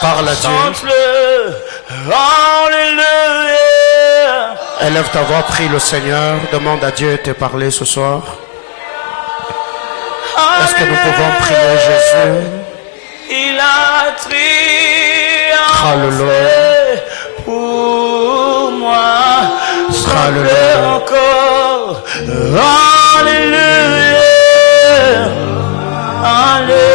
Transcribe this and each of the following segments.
Parle à Dieu. Chante-le. Alléluia. Élève ta voix, prie le Seigneur. Demande à Dieu de te parler ce soir. Est-ce que nous pouvons prier Jésus? Il a triomphé Alléluia. pour moi. Chante-le Alléluia. encore. Alléluia. Alléluia.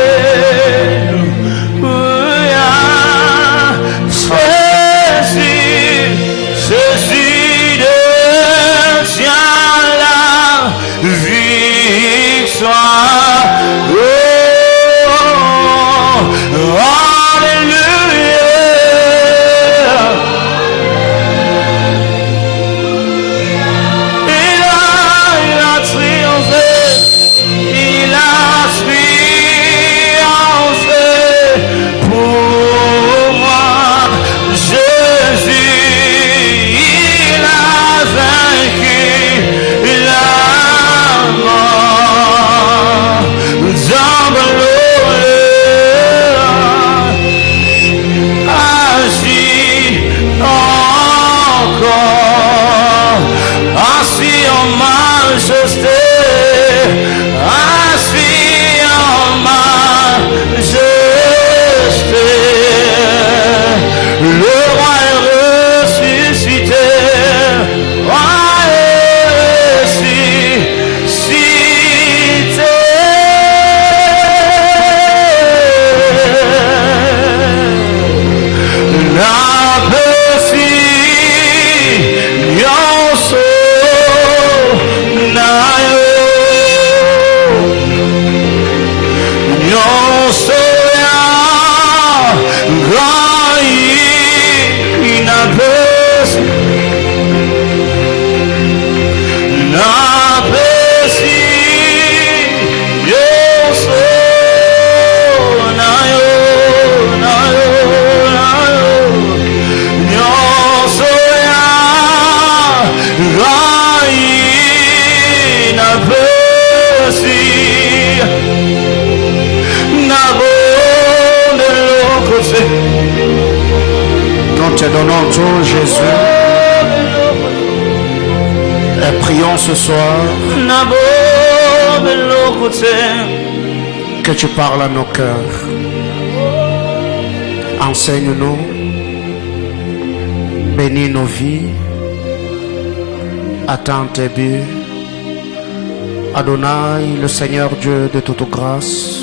Jésus détient la victoire. Oh, alléluia. Il a triomphé. Il a triomphé pour moi. Jésus, il a vaincu la mort. Agis encore, assis en majesté, assis en majesté. Le roi est ressuscité, roi est ressuscité. La Nous te donnons tout, Jésus. Et prions ce soir que tu parles à nos cœurs. Enseigne-nous, bénis nos vies, atteins tes buts. Adonai, le Seigneur Dieu de toute grâce,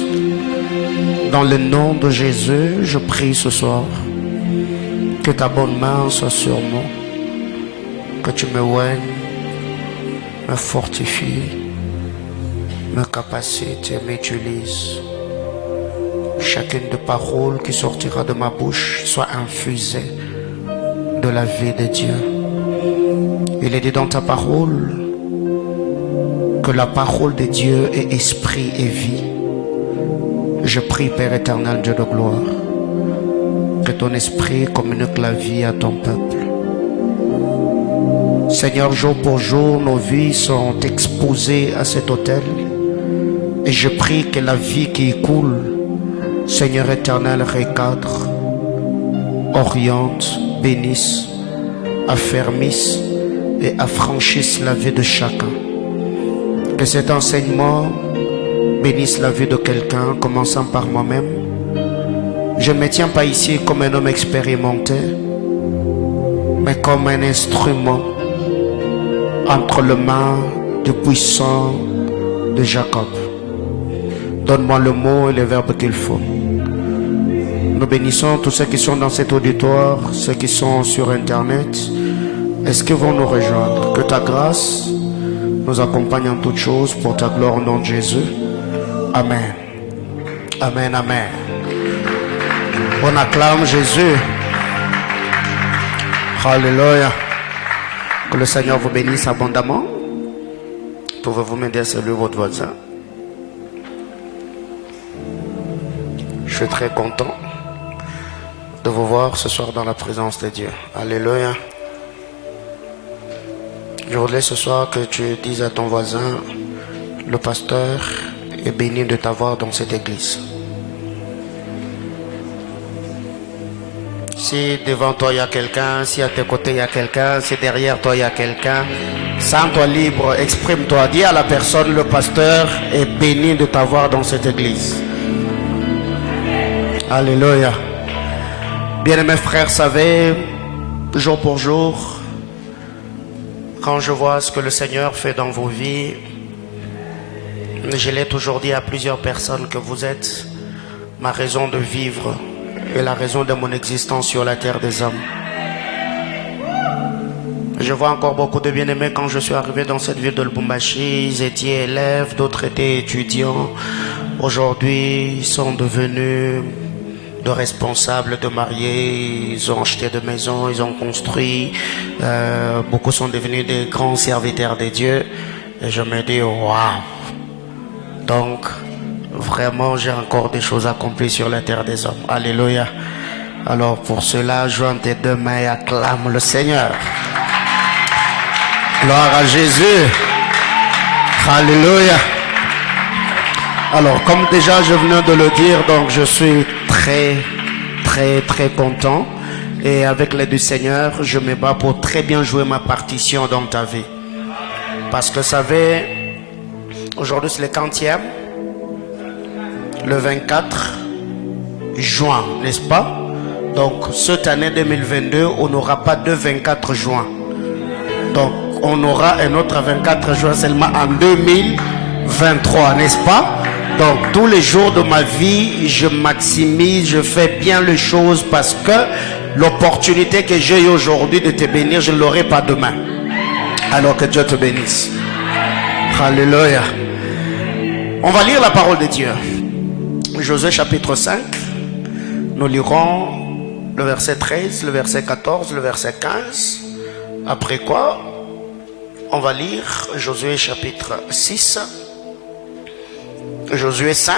dans le nom de Jésus, je prie ce soir que ta bonne main soit sur moi, que tu me oignes, me fortifie, me capacite et m'utilise. Chacune des paroles qui sortira de ma bouche soit infusée de la vie de Dieu. Il est dit dans ta parole que la parole de Dieu est esprit et vie. Je prie, Père éternel, Dieu de gloire, que ton esprit communique la vie à ton peuple. Seigneur, jour pour jour, nos vies sont exposées à cet autel. Et je prie que la vie qui y coule, Seigneur éternel, recadre, oriente, bénisse, affermisse et affranchisse la vie de chacun. Que cet enseignement bénisse la vie de quelqu'un, commençant par moi-même. Je ne me tiens pas ici comme un homme expérimenté, mais comme un instrument entre les mains du puissant de Jacob. Donne-moi le mot et le verbe qu'il faut. Nous bénissons tous ceux qui sont dans cet auditoire, ceux qui sont sur Internet. Est-ce qu'ils vont nous rejoindre? Que ta grâce nous accompagne en toutes choses pour ta gloire au nom de Jésus. Amen. Amen, amen. On acclame Jésus. Alléluia. Que le Seigneur vous bénisse abondamment. Pouvez-vous m'aider à saluer votre voisin? Je suis très content de vous voir ce soir dans la présence de Dieu. Alléluia. Je voudrais ce soir que tu dises à ton voisin, le pasteur est béni de t'avoir dans cette église. Si devant toi il y a quelqu'un, si à tes côtés il y a quelqu'un, si derrière toi il y a quelqu'un, sens-toi libre, exprime-toi. Dis à la personne, le pasteur est béni de t'avoir dans cette église. Alléluia. Bien-aimés frères, savez, jour pour jour, quand je vois ce que le Seigneur fait dans vos vies, je l'ai toujours dit à plusieurs personnes que vous êtes ma raison de vivre et la raison de mon existence sur la terre des hommes. Je vois encore beaucoup de bien-aimés quand je suis arrivé dans cette ville de Lubumbashi. Ils étaient élèves, d'autres étaient étudiants. Aujourd'hui, ils sont devenus de responsables, de mariés. Ils ont acheté de maisons, ils ont construit. Beaucoup sont devenus des grands serviteurs de Dieu. Et je me dis, waouh! Donc, vraiment, j'ai encore des choses accomplies sur la terre des hommes. Alléluia. Alors, pour cela, joins tes deux mains et acclame le Seigneur. Gloire à Jésus. Alléluia. Alors, comme déjà je venais de le dire, donc je suis très content. Et avec l'aide du Seigneur, je me bats pour très bien jouer ma partition dans ta vie. Parce que, vous savez, aujourd'hui c'est le 40e. Le 24 juin, n'est-ce pas? Donc, cette année 2022, on n'aura pas de 24 juin. Donc, on aura un autre 24 juin seulement en 2023, n'est-ce pas? Donc, tous les jours de ma vie, je maximise, je fais bien les choses parce que l'opportunité que j'ai aujourd'hui de te bénir, je ne l'aurai pas demain. Alors que Dieu te bénisse. Alléluia. On va lire la parole de Dieu. Josué chapitre 5, nous lirons le verset 13, le verset 14, le verset 15. Après quoi, on va lire Josué chapitre 6, Josué 5,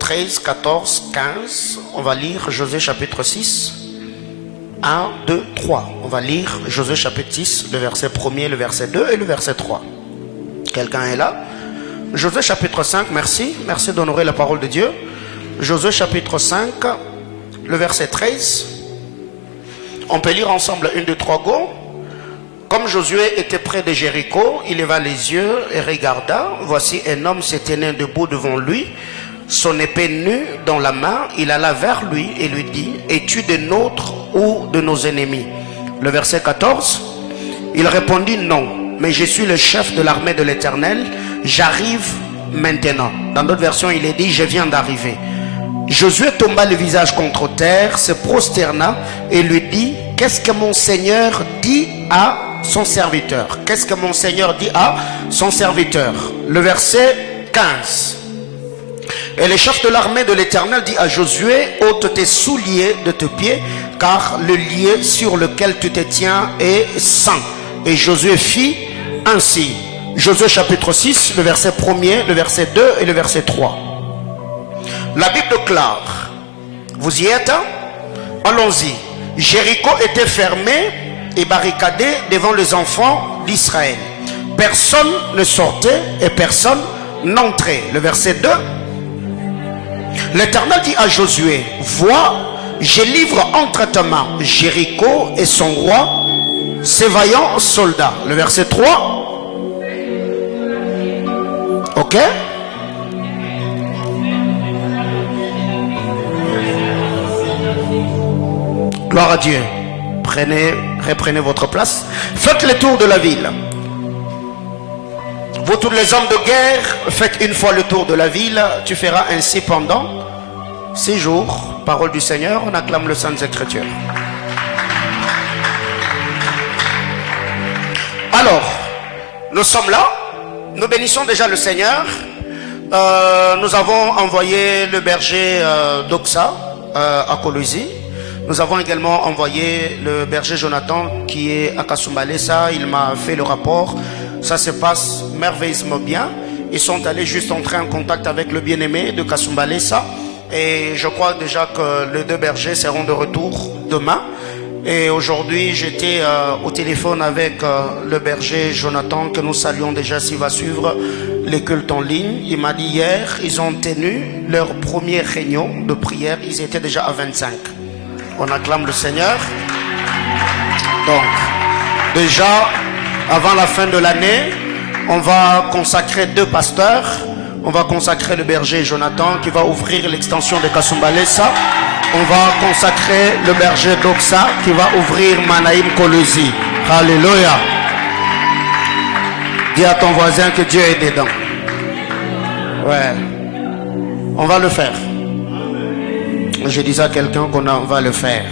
13, 14, 15. On va lire Josué chapitre 6, 1, 2, 3. On va lire Josué chapitre 6, le verset 1er, le verset 2 et le verset 3. Quelqu'un est là? Josué chapitre 5, merci d'honorer la parole de Dieu. Josué chapitre 5, le verset 13. On peut lire ensemble 1, 2, 3, go. Comme Josué était près de Jéricho, il leva les yeux et regarda. Voici un homme se tenait debout devant lui, son épée nue dans la main. Il alla vers lui et lui dit, es-tu de nôtres ou de nos ennemis? Le verset 14, il répondit, non, mais je suis le chef de l'armée de l'Éternel. J'arrive maintenant. Dans d'autres versions, il est dit, je viens d'arriver. Josué tomba le visage contre terre, se prosterna et lui dit, qu'est-ce que mon Seigneur dit à son serviteur? Qu'est-ce que mon Seigneur dit à son serviteur? Le verset 15. Et le chef de l'armée de l'Éternel dit à Josué, ôte tes souliers de tes pieds, car le lieu sur lequel tu te tiens est saint. Et Josué fit ainsi. Josué chapitre 6, le verset 1er, le verset 2 et le verset 3. La Bible déclare, vous y êtes? Allons-y. Jéricho était fermé et barricadé devant les enfants d'Israël. Personne ne sortait et personne n'entrait. Le verset 2. L'Éternel dit à Josué, vois, je livre entre tes mains Jéricho et son roi, ses vaillants soldats. Le verset 3. Ok? Gloire à Dieu. Reprenez votre place. Faites le tour de la ville. Vous tous les hommes de guerre, faites une fois le tour de la ville. Tu feras ainsi pendant 6 jours. Parole du Seigneur, on acclame le Saintes Écritures. Alors, nous sommes là. Nous bénissons déjà le Seigneur. Nous avons envoyé le berger d'Oxa à Kolwezi. Nous avons également envoyé le berger Jonathan qui est à Kasumbalesa. Il m'a fait le rapport. Ça se passe merveilleusement bien. Ils sont allés juste entrer en contact avec le bien-aimé de Kasumbalesa. Et je crois déjà que les 2 bergers seront de retour demain. Et aujourd'hui, j'étais au téléphone avec le berger Jonathan, que nous saluons déjà s'il va suivre les cultes en ligne. Il m'a dit hier, ils ont tenu leur première réunion de prière. Ils étaient déjà à 25. On acclame le Seigneur. Donc, déjà, avant la fin de l'année, on va consacrer 2 pasteurs. On va consacrer le berger Jonathan qui va ouvrir l'extension de Kasumbalesa. On va consacrer le berger Doxa qui va ouvrir Manaïm Kolosi. Alléluia. Dis à ton voisin que Dieu est dedans. Ouais. On va le faire. Je dis à quelqu'un qu'on va le faire.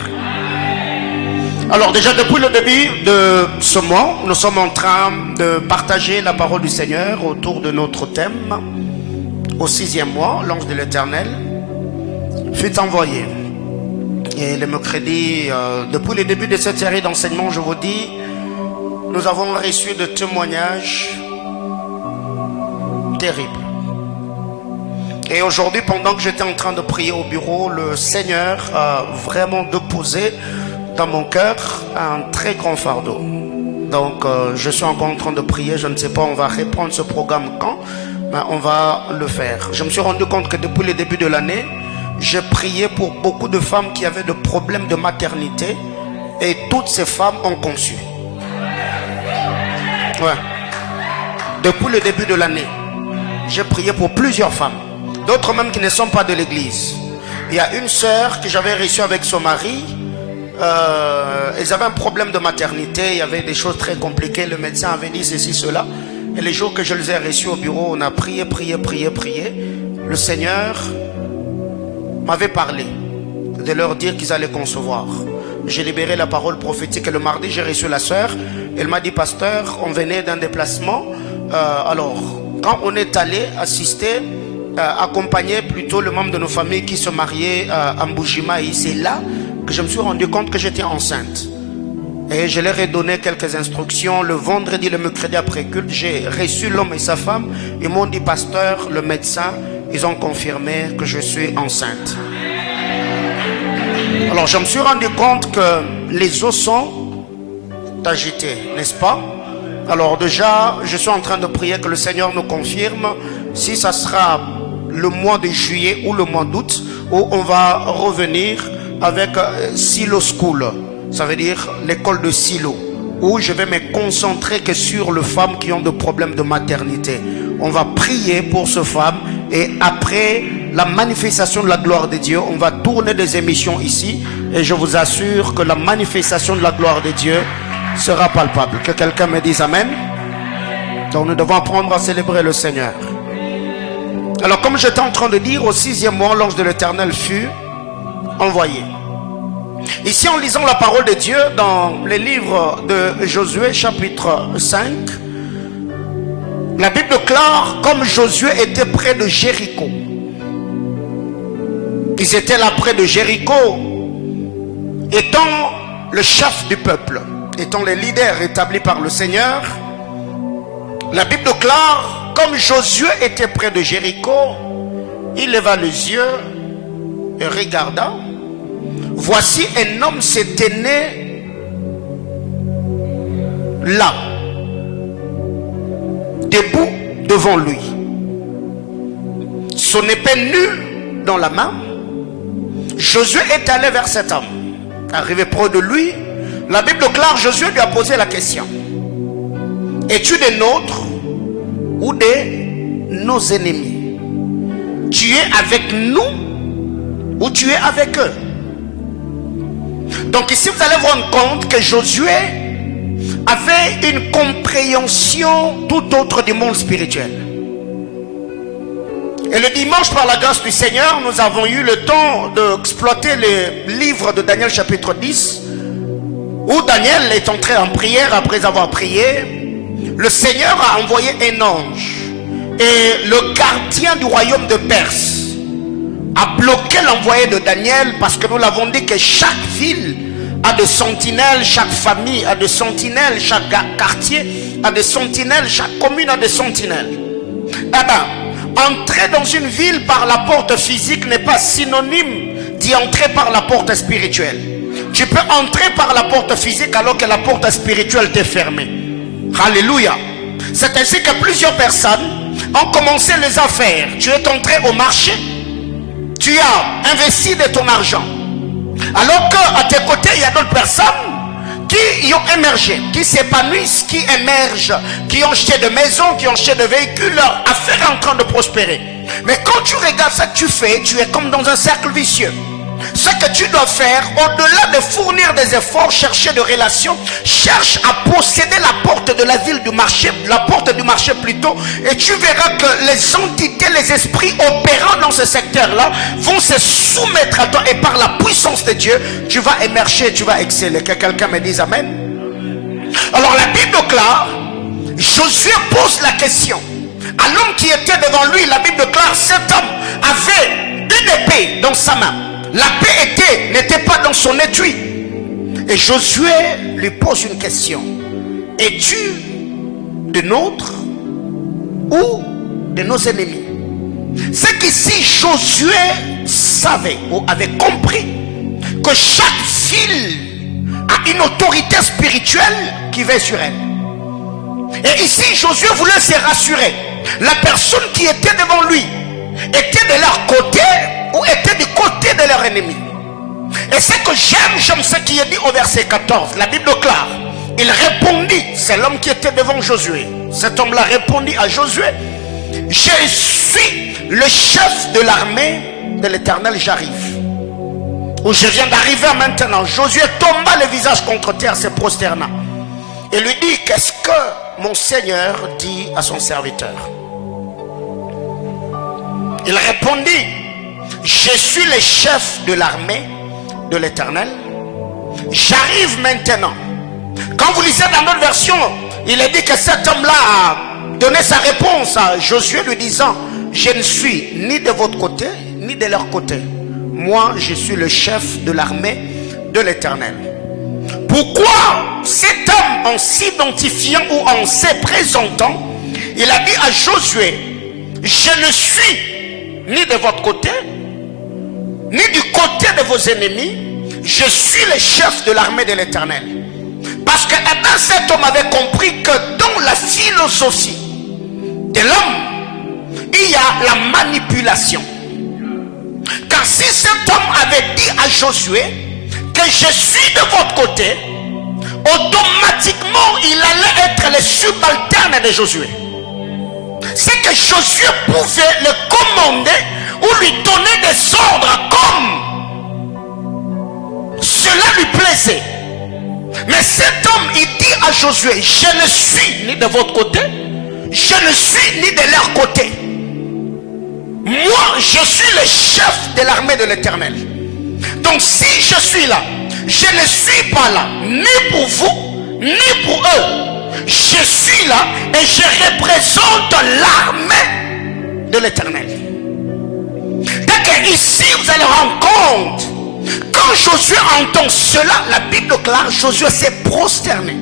Alors déjà depuis le début de ce mois, nous sommes en train de partager la parole du Seigneur autour de notre thème. Au 6e mois, l'ange de l'Éternel fut envoyé. Et le mercredi, depuis le début de cette série d'enseignements, je vous dis, nous avons reçu des témoignages terribles. Et aujourd'hui, pendant que j'étais en train de prier au bureau, le Seigneur a vraiment déposé dans mon cœur un très grand fardeau. Donc, je suis encore en train de prier. Je ne sais pas, on va reprendre ce programme quand, mais on va le faire. Je me suis rendu compte que depuis le début de l'année, j'ai prié pour beaucoup de femmes qui avaient des problèmes de maternité et toutes ces femmes ont conçu. Ouais. Depuis le début de l'année, j'ai prié pour plusieurs femmes, d'autres même qui ne sont pas de l'église. Il y a une sœur que j'avais reçue avec son mari. Ils avaient un problème de maternité, il y avait des choses très compliquées. Le médecin avait dit ceci, cela. Et les jours que je les ai reçus au bureau, on a prié. Le Seigneur m'avait parlé de leur dire qu'ils allaient concevoir. J'ai libéré la parole prophétique et le mardi, j'ai reçu la sœur. Elle m'a dit, pasteur, on venait d'un déplacement. Alors, quand on est allé assister, accompagner plutôt le membre de nos familles qui se mariaient à Mboujima, et c'est là que je me suis rendu compte que j'étais enceinte. Et je leur ai donné quelques instructions. Le vendredi, le mercredi après culte, j'ai reçu l'homme et sa femme. Ils m'ont dit, pasteur, le médecin, ils ont confirmé que je suis enceinte. Alors je me suis rendu compte que les os sont agités, n'est-ce pas? Alors déjà, je suis en train de prier que le Seigneur nous confirme si ça sera le mois de juillet ou le mois d'août où on va revenir avec Silo School. Ça veut dire l'école de Silo, où je vais me concentrer que sur les femmes qui ont des problèmes de maternité. On va prier pour ces femmes et après la manifestation de la gloire de Dieu, on va tourner des émissions ici et je vous assure que la manifestation de la gloire de Dieu sera palpable. Que quelqu'un me dise amen. Donc nous devons apprendre à célébrer le Seigneur. Alors comme j'étais en train de dire, au 6e mois, l'ange de l'Éternel fut envoyé. Ici, en lisant la parole de Dieu dans le livre de Josué, chapitre 5, la Bible déclare comme Josué était près de Jéricho. Ils étaient là près de Jéricho, étant le chef du peuple, étant les leaders établis par le Seigneur. La Bible déclare comme Josué était près de Jéricho, il leva les yeux et regarda. Voici un homme s'était né là, debout devant lui, son épée nue dans la main. Josué est allé vers cet homme. Arrivé près de lui, la Bible déclare, Josué lui a posé la question: es-tu des nôtres ou de nos ennemis? Tu es avec nous ou tu es avec eux? Donc ici vous allez vous rendre compte que Josué avait une compréhension tout autre du monde spirituel. Et le dimanche, par la grâce du Seigneur, nous avons eu le temps d'exploiter le livre de Daniel chapitre 10, où Daniel est entré en prière. Après avoir prié, le Seigneur a envoyé un ange, et le gardien du royaume de Perse a bloqué l'envoyé de Daniel, parce que nous l'avons dit que chaque ville a des sentinelles, chaque famille a des sentinelles, chaque quartier a des sentinelles, chaque commune a des sentinelles. Eh bien, entrer dans une ville par la porte physique n'est pas synonyme d'y entrer par la porte spirituelle. Tu peux entrer par la porte physique alors que la porte spirituelle t'est fermée. Alléluia. C'est ainsi que plusieurs personnes ont commencé les affaires. Tu es entré au marché. Tu as investi de ton argent. Alors qu'à tes côtés, il y a d'autres personnes qui y ont émergé, qui s'épanouissent, qui émergent, qui ont acheté de maisons, qui ont acheté de véhicules, leur affaire est en train de prospérer. Mais quand tu regardes ce que tu fais, tu es comme dans un cercle vicieux. Ce que tu dois faire, au-delà de fournir des efforts, chercher des relations, cherche à posséder la porte de la ville du marché, la porte du marché plutôt, et tu verras que les entités, les esprits opérant dans ce secteur-là vont se soumettre à toi, et par la puissance de Dieu, tu vas émerger, tu vas exceller. Que quelqu'un me dise Amen. Alors la Bible déclare, Josué pose la question à l'homme qui était devant lui. La Bible déclare, cet homme avait une épée dans sa main. La paix n'était pas dans son étui. Et Josué lui pose une question. Es-tu de nôtres ou de nos ennemis? C'est qu'ici Josué savait ou avait compris que chaque ville a une autorité spirituelle qui veille sur elle. Et ici Josué voulait se rassurer. La personne qui était devant lui était de leur côté ou était du côté de leur ennemi. Et ce que j'aime ce qui est dit au verset 14. La Bible déclare, il répondit, c'est l'homme qui était devant Josué. Cet homme-là répondit à Josué, je suis le chef de l'armée de l'Éternel, j'arrive. Où je viens d'arriver maintenant. Josué tomba le visage contre terre, se prosterna. Et lui dit, qu'est-ce que mon Seigneur dit à son serviteur? Il répondit, je suis le chef de l'armée de l'Éternel. J'arrive maintenant. Quand vous lisez dans notre version, il est dit que cet homme-là a donné sa réponse à Josué lui disant, je ne suis ni de votre côté, ni de leur côté. Moi, je suis le chef de l'armée de l'Éternel. Pourquoi cet homme, en s'identifiant ou en se présentant, il a dit à Josué, je ne suis ni de votre côté, ni du côté de vos ennemis, je suis le chef de l'armée de l'Éternel. Parce que cet homme avait compris que dans la philosophie de l'homme, il y a la manipulation. Car si cet homme avait dit à Josué que je suis de votre côté, automatiquement il allait être le subalterne de Josué. C'est que Josué pouvait le commander ou lui donner des ordres comme cela lui plaisait. Mais cet homme, il dit à Josué, je ne suis ni de votre côté, je ne suis ni de leur côté. Moi, je suis le chef de l'armée de l'Éternel. Donc si je suis là, je ne suis pas là, ni pour vous, ni pour eux. Je suis là et je représente l'armée de l'Éternel. Donc ici, vous allez rendre compte, quand Josué entend cela, la Bible déclare, Josué s'est prosterné.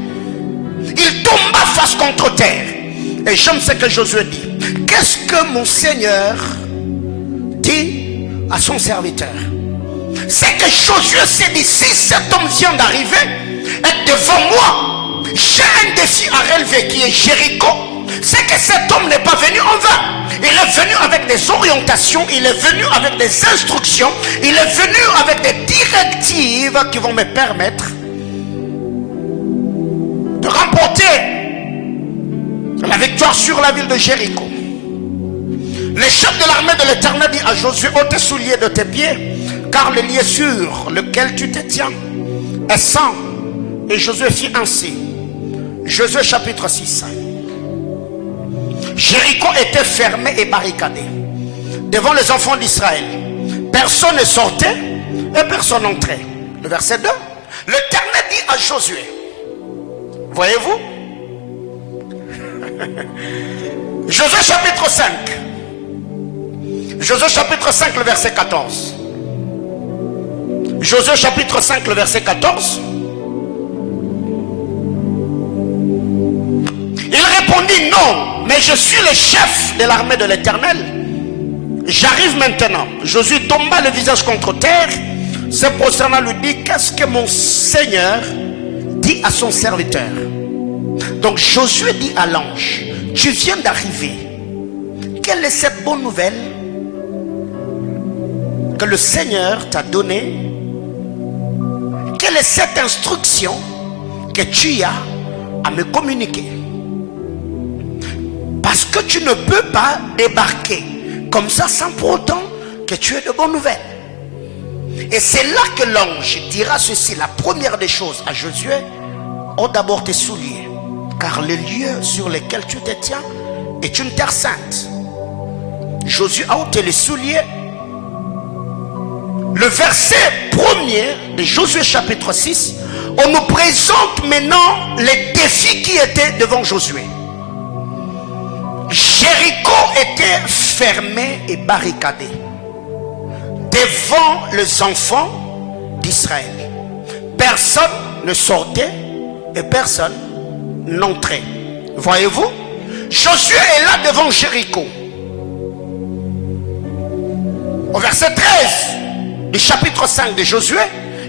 Il tomba face contre terre. Et j'aime ce que Josué dit. Qu'est-ce que mon Seigneur dit à son serviteur? C'est que Josué s'est dit, si cet homme vient d'arriver, est devant moi, j'ai un défi à relever qui est Jéricho. C'est que cet homme n'est pas venu en vain. Il est venu avec des orientations, il est venu avec des instructions, il est venu avec des directives qui vont me permettre de remporter la victoire sur la ville de Jéricho. Le chef de l'armée de l'Éternel dit à Josué, ôte tes souliers de tes pieds, car le lieu sur lequel tu te tiens est saint. Et Josué fit ainsi. Josué chapitre 6. Jéricho était fermé et barricadé devant les enfants d'Israël. Personne ne sortait et personne n'entrait. Le verset 2. L'Éternel dit à Josué, voyez-vous, Josué chapitre 5. Josué chapitre 5, le verset 14. Josué chapitre 5, le verset 14. Il répondit, non, mais je suis le chef de l'armée de l'Éternel. J'arrive maintenant. Josué tomba le visage contre terre. Se prosternant lui dit, qu'est-ce que mon Seigneur dit à son serviteur? Donc Josué dit à l'ange, tu viens d'arriver. quelle est cette bonne nouvelle que le Seigneur t'a donnée? Quelle est cette instruction que tu as à me communiquer? Parce que tu ne peux pas débarquer comme ça sans pour autant que tu aies de bonnes nouvelles. Et c'est là que l'ange dira ceci. La première des choses à Josué: ôte d'abord tes souliers, car le lieu sur lequel tu te tiens est une terre sainte. Josué a ôté les souliers. Le verset premier de Josué chapitre 6, on nous présente maintenant les défis qui étaient devant Josué. Jéricho était fermé et barricadé devant les enfants d'Israël. Personne ne sortait et personne n'entrait. Voyez-vous, Josué est là devant Jéricho. Au verset 13 du chapitre 5 de Josué,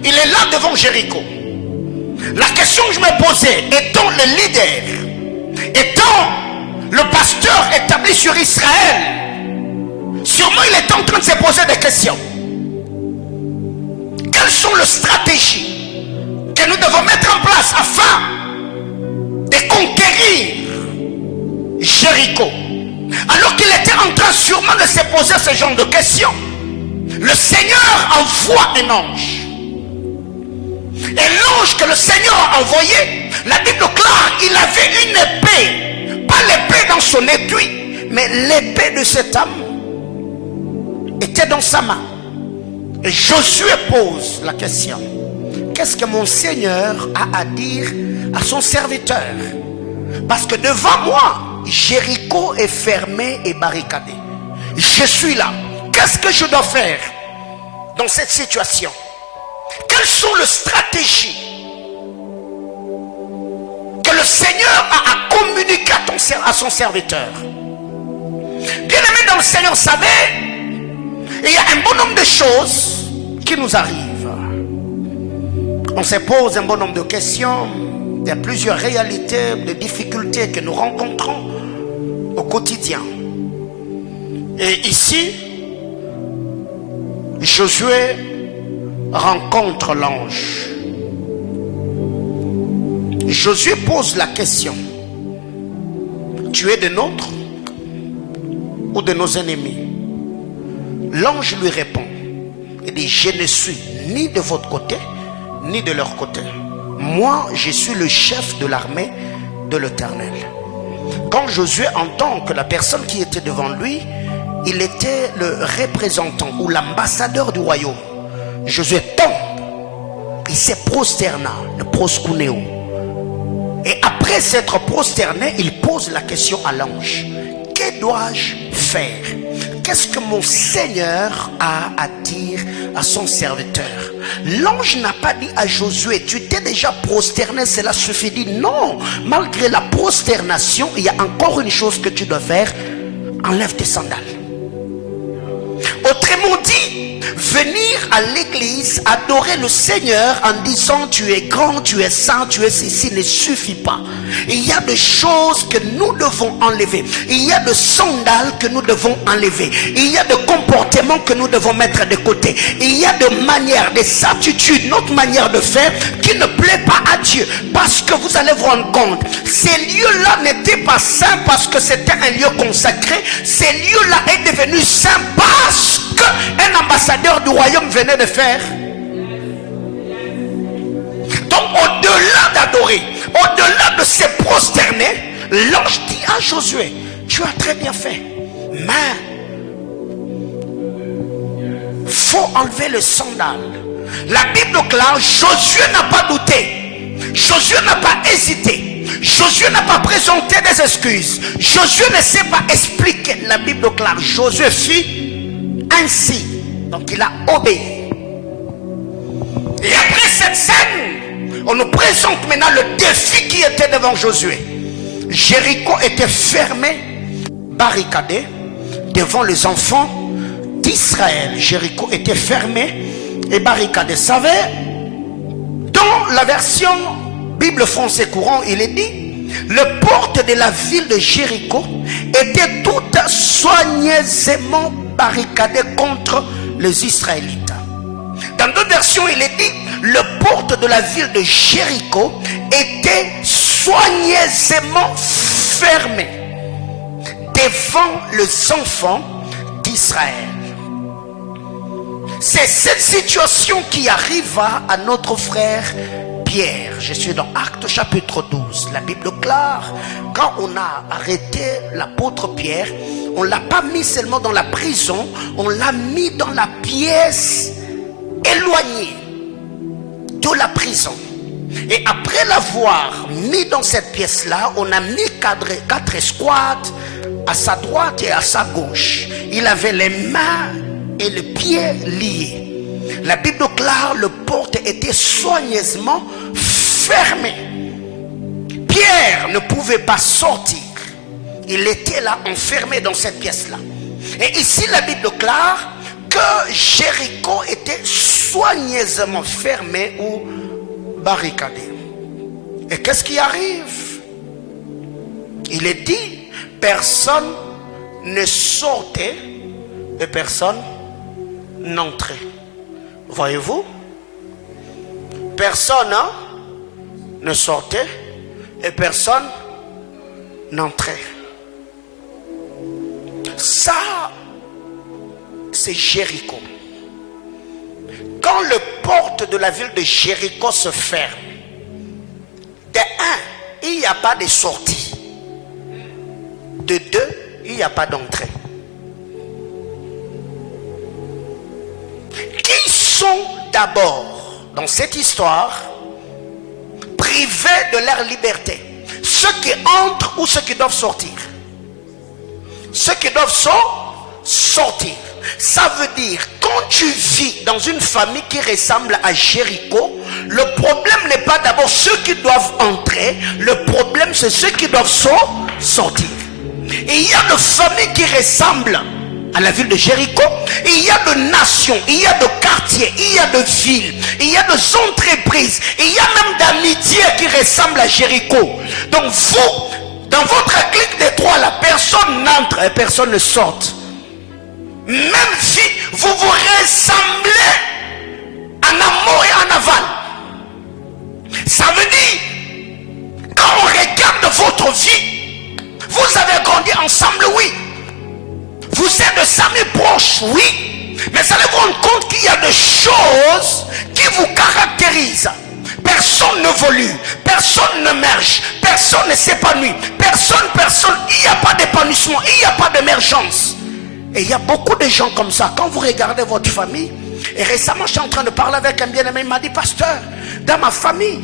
il est là devant Jéricho. La question que je me posais, étant le leader, étant le pasteur établi sur Israël, sûrement il est en train de se poser des questions. Quelles sont les stratégies que nous devons mettre en place afin de conquérir Jéricho? Alors qu'il était en train sûrement de se poser ce genre de questions, le Seigneur envoie un ange. Et l'ange que le Seigneur a envoyé, la Bible déclare, il avait une épée. Pas l'épée dans son étui, mais l'épée de cet homme était dans sa main. Et Josué pose la question: qu'est-ce que mon Seigneur a à dire à son serviteur? Parce que devant moi, Jéricho est fermé et barricadé. Je suis là. Qu'est-ce que je dois faire dans cette situation? Quelles sont les stratégies que le Seigneur a à communiquer à son serviteur? Bien-aimé dans le Seigneur, vous savez, il y a un bon nombre de choses qui nous arrivent. On se pose un bon nombre de questions. Il y a plusieurs réalités, de difficultés que nous rencontrons au quotidien. Et ici, Josué rencontre l'ange. Josué pose la question: tu es de nôtres ou de nos ennemis? L'ange lui répond, il dit: je ne suis ni de votre côté ni de leur côté. Moi, je suis le chef de l'armée de l'Éternel. Quand Josué entend que la personne qui était devant lui, il était le représentant ou l'ambassadeur du royaume, Josué tombe, il s'est prosterné, le proskuneo. Et après s'être prosterné, il pose la question à l'ange: que dois-je faire? Qu'est-ce que mon Seigneur a à dire à son serviteur? L'ange n'a pas dit à Josué: tu t'es déjà prosterné, cela suffit. Dit non, malgré la prosternation, il y a encore une chose que tu dois faire: enlève tes sandales. Autrement dit, venir à l'église, adorer le Seigneur en disant tu es grand, tu es saint, tu es ceci, ne suffit pas. Il y a des choses que nous devons enlever. Il y a des sandales que nous devons enlever. Il y a des comportements que nous devons mettre de côté. Il y a des manières, des attitudes, notre manière de faire qui ne plaît pas à Dieu. Parce que vous allez vous rendre compte, ces lieux-là n'étaient pas saints parce que c'était un lieu consacré. Ces lieux-là est devenu saints parce qu'un ambassadeur du royaume venait de faire. Donc au-delà d'adorer, au-delà de se prosterner, l'ange dit à Josué: tu as très bien fait, mais faut enlever le sandal. La Bible claire, Josué n'a pas douté, Josué n'a pas hésité, Josué n'a pas présenté des excuses, Josué ne s'est pas expliqué. La Bible claire, Josué fit ainsi. Donc il a obéi. Et après cette scène, on nous présente maintenant le défi qui était devant Josué. Jéricho était fermé, barricadé devant les enfants d'Israël. Jéricho était fermé et barricadé. Vous savez, dans la version Bible français courant, il est dit: les portes de la ville de Jéricho étaient toutes soigneusement barricadée contre les Israélites. Dans d'autres versions, il est dit, le porte de la ville de Jéricho était soigneusement fermé devant les enfants d'Israël. C'est cette situation qui arriva à notre frère Pierre. Je suis dans Actes chapitre 12. La Bible déclare, quand on a arrêté l'apôtre Pierre, on ne l'a pas mis seulement dans la prison, on l'a mis dans la pièce éloignée de la prison. Et après l'avoir mis dans cette pièce-là, on a mis quatre escouades à sa droite et à sa gauche. Il avait les mains et les pieds liés. La Bible déclare, le porte était soigneusement fermé. Pierre ne pouvait pas sortir. Il était là enfermé dans cette pièce-là. Et ici la Bible déclare que Jéricho était soigneusement fermé ou barricadé. Et qu'est-ce qui arrive? Il est dit, personne ne sortait et personne n'entrait. Voyez-vous? Personne ne sortait et personne n'entrait. Ça, c'est Jéricho. Quand le porte de la ville de Jéricho se ferme, de un, il n'y a pas de sortie. De deux, il n'y a pas d'entrée. Qui sont d'abord, dans cette histoire, privés de leur liberté? Ceux qui entrent ou ceux qui doivent sortir? Ceux qui doivent sortir. Ça veut dire, quand tu vis dans une famille qui ressemble à Jéricho, le problème n'est pas d'abord ceux qui doivent entrer, le problème c'est ceux qui doivent sortir. Et il y a de familles qui ressemblent à la ville de Jéricho, il y a de nations, il y a de quartiers, il y a de villes, il y a de entreprises, il y a même d'amitiés qui ressemblent à Jéricho. Donc vous, dans votre clique de trois, la personne n'entre et personne ne sort. Même si vous vous ressemblez en amont et en aval. Ça veut dire, quand on regarde votre vie, vous avez grandi ensemble, oui. Vous êtes de famille proche, oui. Mais vous allez vous rendre compte qu'il y a des choses qui vous caractérisent. Personne n'évolue, personne ne merge, personne ne s'épanouit, personne, il n'y a pas d'épanouissement, il n'y a pas d'émergence. Et il y a beaucoup de gens comme ça. Quand vous regardez votre famille, et récemment je suis en train de parler avec un bien-aimé, il m'a dit, pasteur, dans ma famille,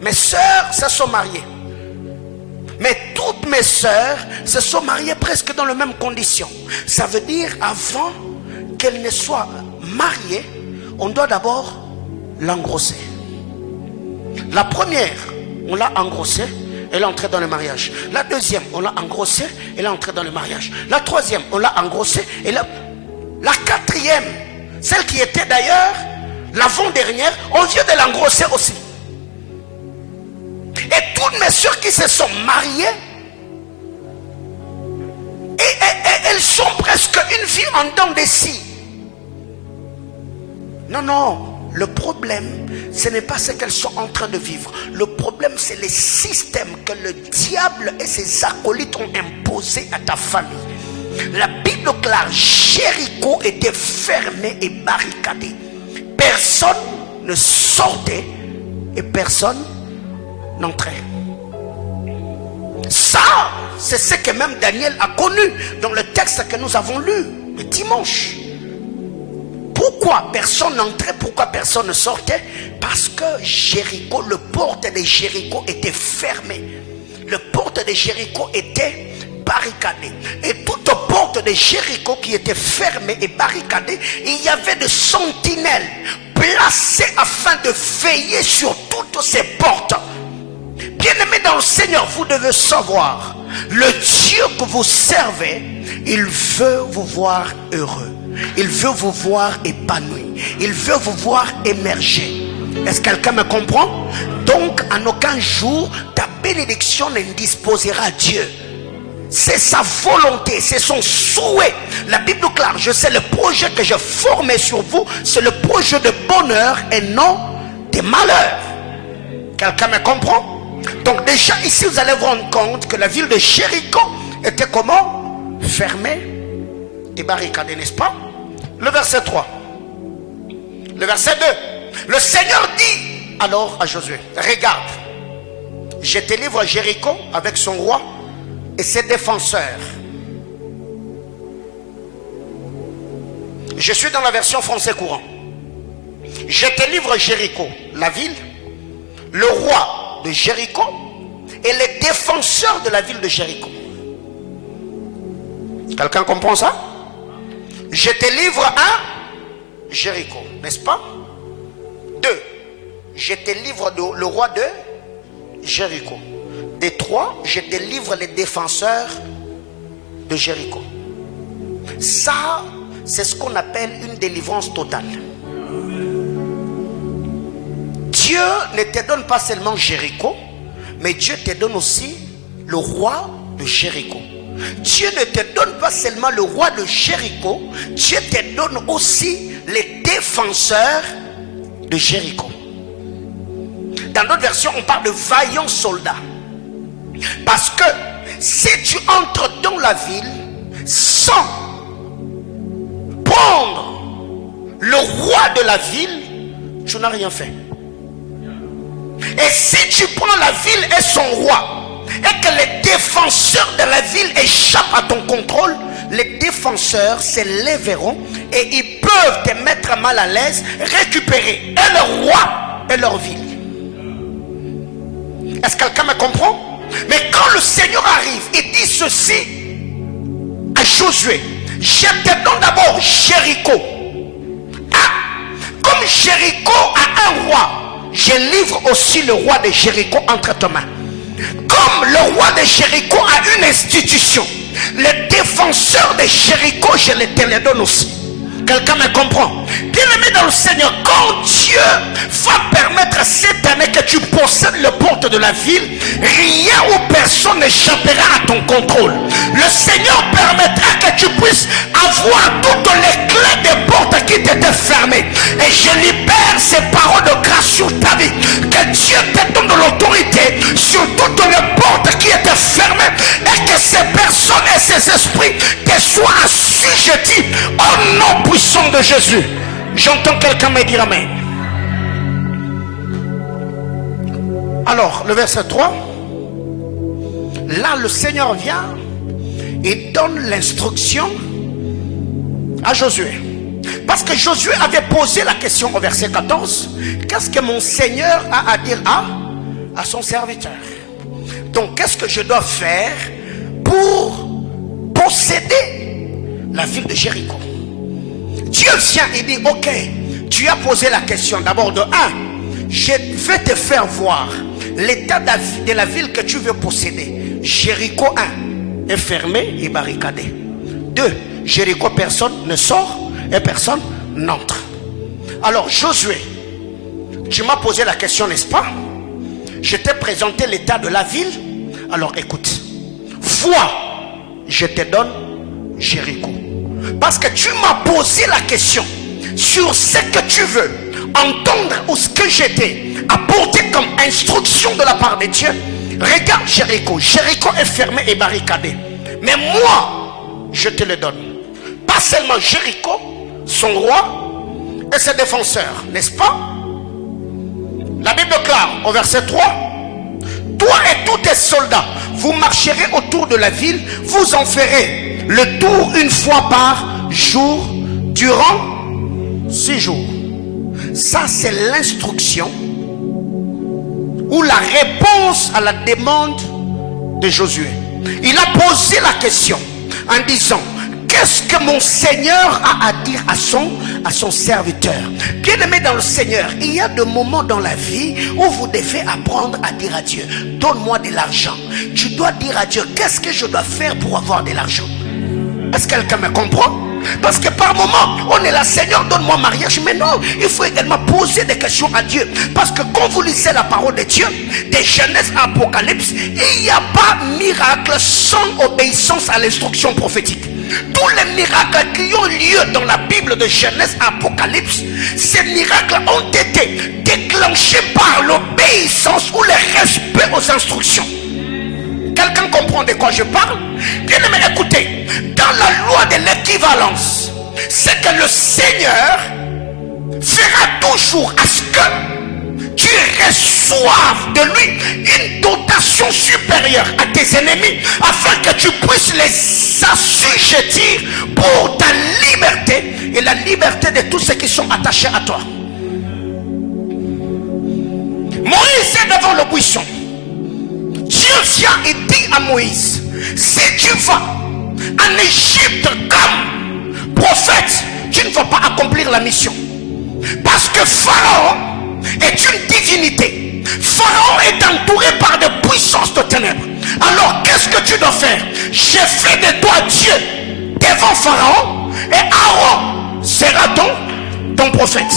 mes soeurs se sont mariées. Mais toutes mes soeurs se sont mariées presque dans les mêmes conditions. Ça veut dire, avant qu'elles ne soient mariées, on doit d'abord l'engrosser. La première, on l'a engrossée, elle est entrée dans le mariage. La deuxième, on l'a engrossée, elle est entrée dans le mariage. La troisième, on l'a engrossée, et la quatrième, celle qui était d'ailleurs l'avant-dernière, on vient de l'engrosser aussi. Et toutes mes soeurs qui se sont mariées, et elles sont presque une vie en dents de scie. Non, non. Le problème, ce n'est pas ce qu'elles sont en train de vivre. Le problème, c'est les systèmes que le diable et ses acolytes ont imposés à ta famille. La Bible déclare, Jéricho était fermé et barricadé. Personne ne sortait et personne n'entrait. Ça, c'est ce que même Daniel a connu dans le texte que nous avons lu le dimanche. Pourquoi personne n'entrait, pourquoi personne ne sortait? Parce que Jéricho, le porte de Jéricho était fermé. Le porte de Jéricho était barricadé. Et toute porte de Jéricho qui était fermée et barricadée, il y avait des sentinelles placées afin de veiller sur toutes ces portes. Bien-aimés dans le Seigneur, vous devez savoir, le Dieu que vous servez, il veut vous voir heureux. Il veut vous voir épanoui. Il veut vous voir émerger. Est-ce que quelqu'un me comprend? Donc, en aucun jour, ta bénédiction n'indisposera Dieu. C'est sa volonté, c'est son souhait. La Bible déclare, je sais le projet que je formais sur vous, c'est le projet de bonheur et non de malheur. Quelqu'un me comprend? Donc déjà ici vous allez vous rendre compte que la ville de Jéricho était comment? Fermée et barricadée, n'est-ce pas? Le verset 3. Le verset 2. Le Seigneur dit alors à Josué, regarde, je te livre Jéricho avec son roi et ses défenseurs. Je suis dans la version français courant. Je te livre Jéricho, la ville, le roi de Jéricho et les défenseurs de la ville de Jéricho. Quelqu'un comprend ça? Je te livre à Jéricho, n'est-ce pas? 2. Je te livre le roi de Jéricho. Des 3, je te livre les défenseurs de Jéricho. Ça, c'est ce qu'on appelle une délivrance totale. Dieu ne te donne pas seulement Jéricho, mais Dieu te donne aussi le roi de Jéricho. Dieu ne te donne pas seulement le roi de Jéricho, Dieu te donne aussi les défenseurs de Jéricho. Dans d'autres versions, on parle de vaillants soldats. Parce que si tu entres dans la ville sans prendre le roi de la ville, tu n'as rien fait. Et si tu prends la ville et son roi, et que les défenseurs de la ville échappent à ton contrôle, les défenseurs se lèveront et ils peuvent te mettre mal à l'aise, récupérer et leur roi et leur ville. Est-ce que quelqu'un me comprend? Mais quand le Seigneur arrive, il dit ceci à Josué, je te donne d'abord Jéricho. Ah, comme Jéricho a un roi, je livre aussi le roi de Jéricho entre tes mains. Comme le roi de Jéricho a une institution, les défenseurs de Jéricho, je te les donne aussi. Quelqu'un me comprend? Bien-aimé dans le Seigneur, quand Dieu va permettre cette année que tu possèdes les portes de la ville, rien ou personne n'échappera à ton contrôle. Le Seigneur permettra que tu puisses avoir toutes les clés des portes qui t'étaient fermées. Et je libère ces paroles de grâce sur ta vie. Que Dieu te donne de l'autorité sur toutes les portes qui étaient fermées. Et que ces personnes et ces esprits te soient assujettis au nom puissant de Jésus. J'entends quelqu'un me dire amen. Alors, le verset 3. Là, le Seigneur vient et donne l'instruction à Josué. Parce que Josué avait posé la question au verset 14. Qu'est-ce que mon Seigneur a à dire à son serviteur? Donc, qu'est-ce que je dois faire pour posséder la ville de Jéricho? Dieu vient et dit, ok, tu as posé la question d'abord de 1, je vais te faire voir l'état de la ville que tu veux posséder. Jéricho 1 est fermé et barricadé. 2, Jéricho, personne ne sort et personne n'entre. Alors Josué, tu m'as posé la question, n'est-ce pas? Je t'ai présenté l'état de la ville. Alors écoute, vois, je te donne Jéricho. Parce que tu m'as posé la question sur ce que tu veux entendre ou ce que j'étais apporté comme instruction de la part de Dieu. Regarde Jéricho. Jéricho est fermé et barricadé. Mais moi, je te le donne. Pas seulement Jéricho, son roi et ses défenseurs, n'est-ce pas? La Bible déclare au verset 3, toi et tous tes soldats, vous marcherez autour de la ville, vous en ferez le tour une fois par jour durant 6 jours. Ça, c'est l'instruction ou la réponse à la demande de Josué. Il a posé la question en disant, qu'est-ce que mon Seigneur a à dire à son serviteur? Bien-aimé dans le Seigneur, il y a des moments dans la vie où vous devez apprendre à dire à Dieu, donne-moi de l'argent. Tu dois dire à Dieu, qu'est-ce que je dois faire pour avoir de l'argent? Est-ce que quelqu'un me comprend? Parce que par moment, on est là, Seigneur, donne-moi mariage. Mais non, il faut également poser des questions à Dieu. Parce que quand vous lisez la parole de Dieu, des Genèse à Apocalypse, il n'y a pas miracle sans obéissance à l'instruction prophétique. Tous les miracles qui ont lieu dans la Bible de Genèse à Apocalypse, ces miracles ont été déclenchés par l'obéissance ou le respect aux instructions. Quelqu'un comprend de quoi je parle? Bien aimé, écoutez, dans la loi de l'équivalence, c'est que le Seigneur fera toujours à ce que tu reçoives de lui une dotation supérieure à tes ennemis, afin que tu puisses les assujettir pour ta liberté et la liberté de tous ceux qui sont attachés à toi. Moïse est devant le buisson. Dieu vient et dit à Moïse, si tu vas en Égypte comme prophète, tu ne vas pas accomplir la mission. Parce que Pharaon est une divinité. Pharaon est entouré par des puissances de ténèbres. Alors qu'est-ce que tu dois faire? J'ai fait de toi Dieu devant Pharaon, et Aaron sera ton prophète.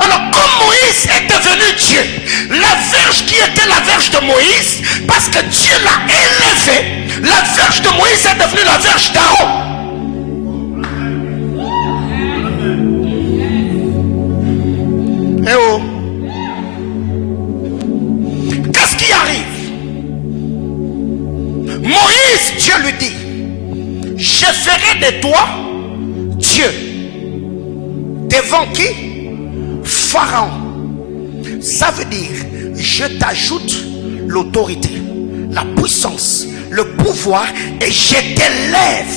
Alors comme Moïse est devenu Dieu, la verge qui était la verge de Moïse, parce que Dieu l'a élevé, la verge de Moïse est devenue la verge d'Aaron. Eh oh, qu'est-ce qui arrive? Moïse, Dieu lui dit, je ferai de toi Dieu. Devant qui? Pharaon. Ça veut dire, je t'ajoute l'autorité, la puissance, le pouvoir, et je t'élève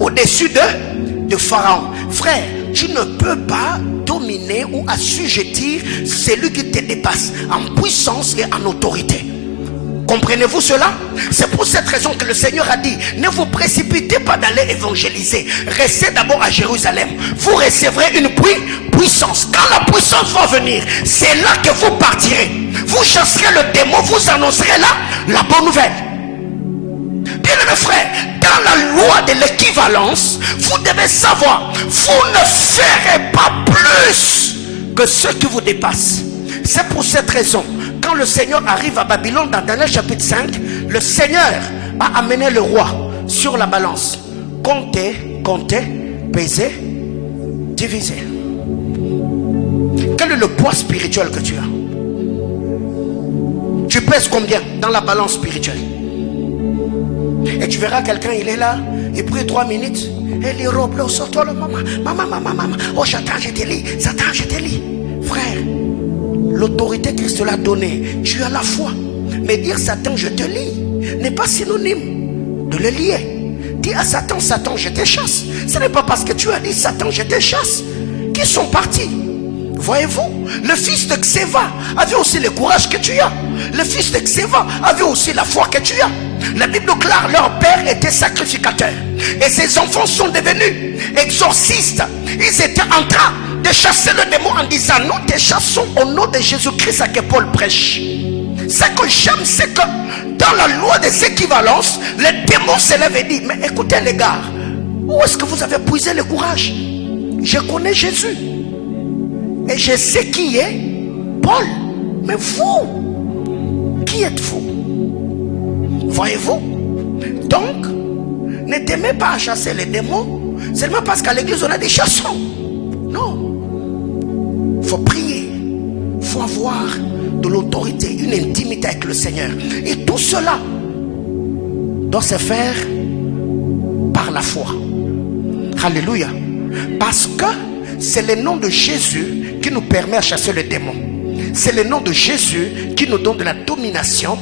au-dessus de Pharaon. Frère, tu ne peux pas dominer ou assujettir celui qui te dépasse en puissance et en autorité. Comprenez-vous cela? C'est pour cette raison que le Seigneur a dit, ne vous précipitez pas d'aller évangéliser. Restez d'abord à Jérusalem. Vous recevrez une puissance. Quand la puissance va venir, c'est là que vous partirez. Vous chasserez le démon, vous annoncerez là la bonne nouvelle. Bien mes frères, dans la loi de l'équivalence, vous devez savoir, vous ne ferez pas plus que ceux qui vous dépassent. C'est pour cette raison, quand le Seigneur arrive à Babylone dans Daniel chapitre 5, le Seigneur a amené le roi sur la balance. Comptez, pesez, divisez. Quel est le poids spirituel que tu as? Tu pèses combien dans la balance spirituelle? Et tu verras quelqu'un, il est là, il prie 3 minutes, et les robes, là, sort-toi le maman, oh Satan, je te lis, Satan, je te lis. Frère, l'autorité que Christ l'a donnée, tu as la foi. Mais dire Satan, je te lis, n'est pas synonyme de le lier. Dis à Satan, Satan, je te chasse. Ce n'est pas parce que tu as dit Satan, je te chasse qu'ils sont partis. Voyez-vous, le fils de Xéva avait aussi le courage que tu as. Le fils de Xéva avait aussi la foi que tu as. La Bible déclare, leur père était sacrificateur. Et ses enfants sont devenus exorcistes. Ils étaient en train de chasser le démon en disant, nous te chassons au nom de Jésus-Christ à que Paul prêche. Ce que j'aime, c'est que dans la loi des équivalences, le démon se lève et dit, mais écoutez les gars, où est-ce que vous avez puisé le courage? Je connais Jésus. Et je sais qui est Paul. Mais vous, qui êtes-vous? Voyez-vous? Donc, ne t'aimez pas à chasser les démons seulement parce qu'à l'église on a des chassons. Non. Il faut prier. Il faut avoir de l'autorité, une intimité avec le Seigneur. Et tout cela doit se faire par la foi. Alléluia. Parce que c'est le nom de Jésus qui nous permet de chasser le démon. C'est le nom de Jésus qui nous donne de la domination,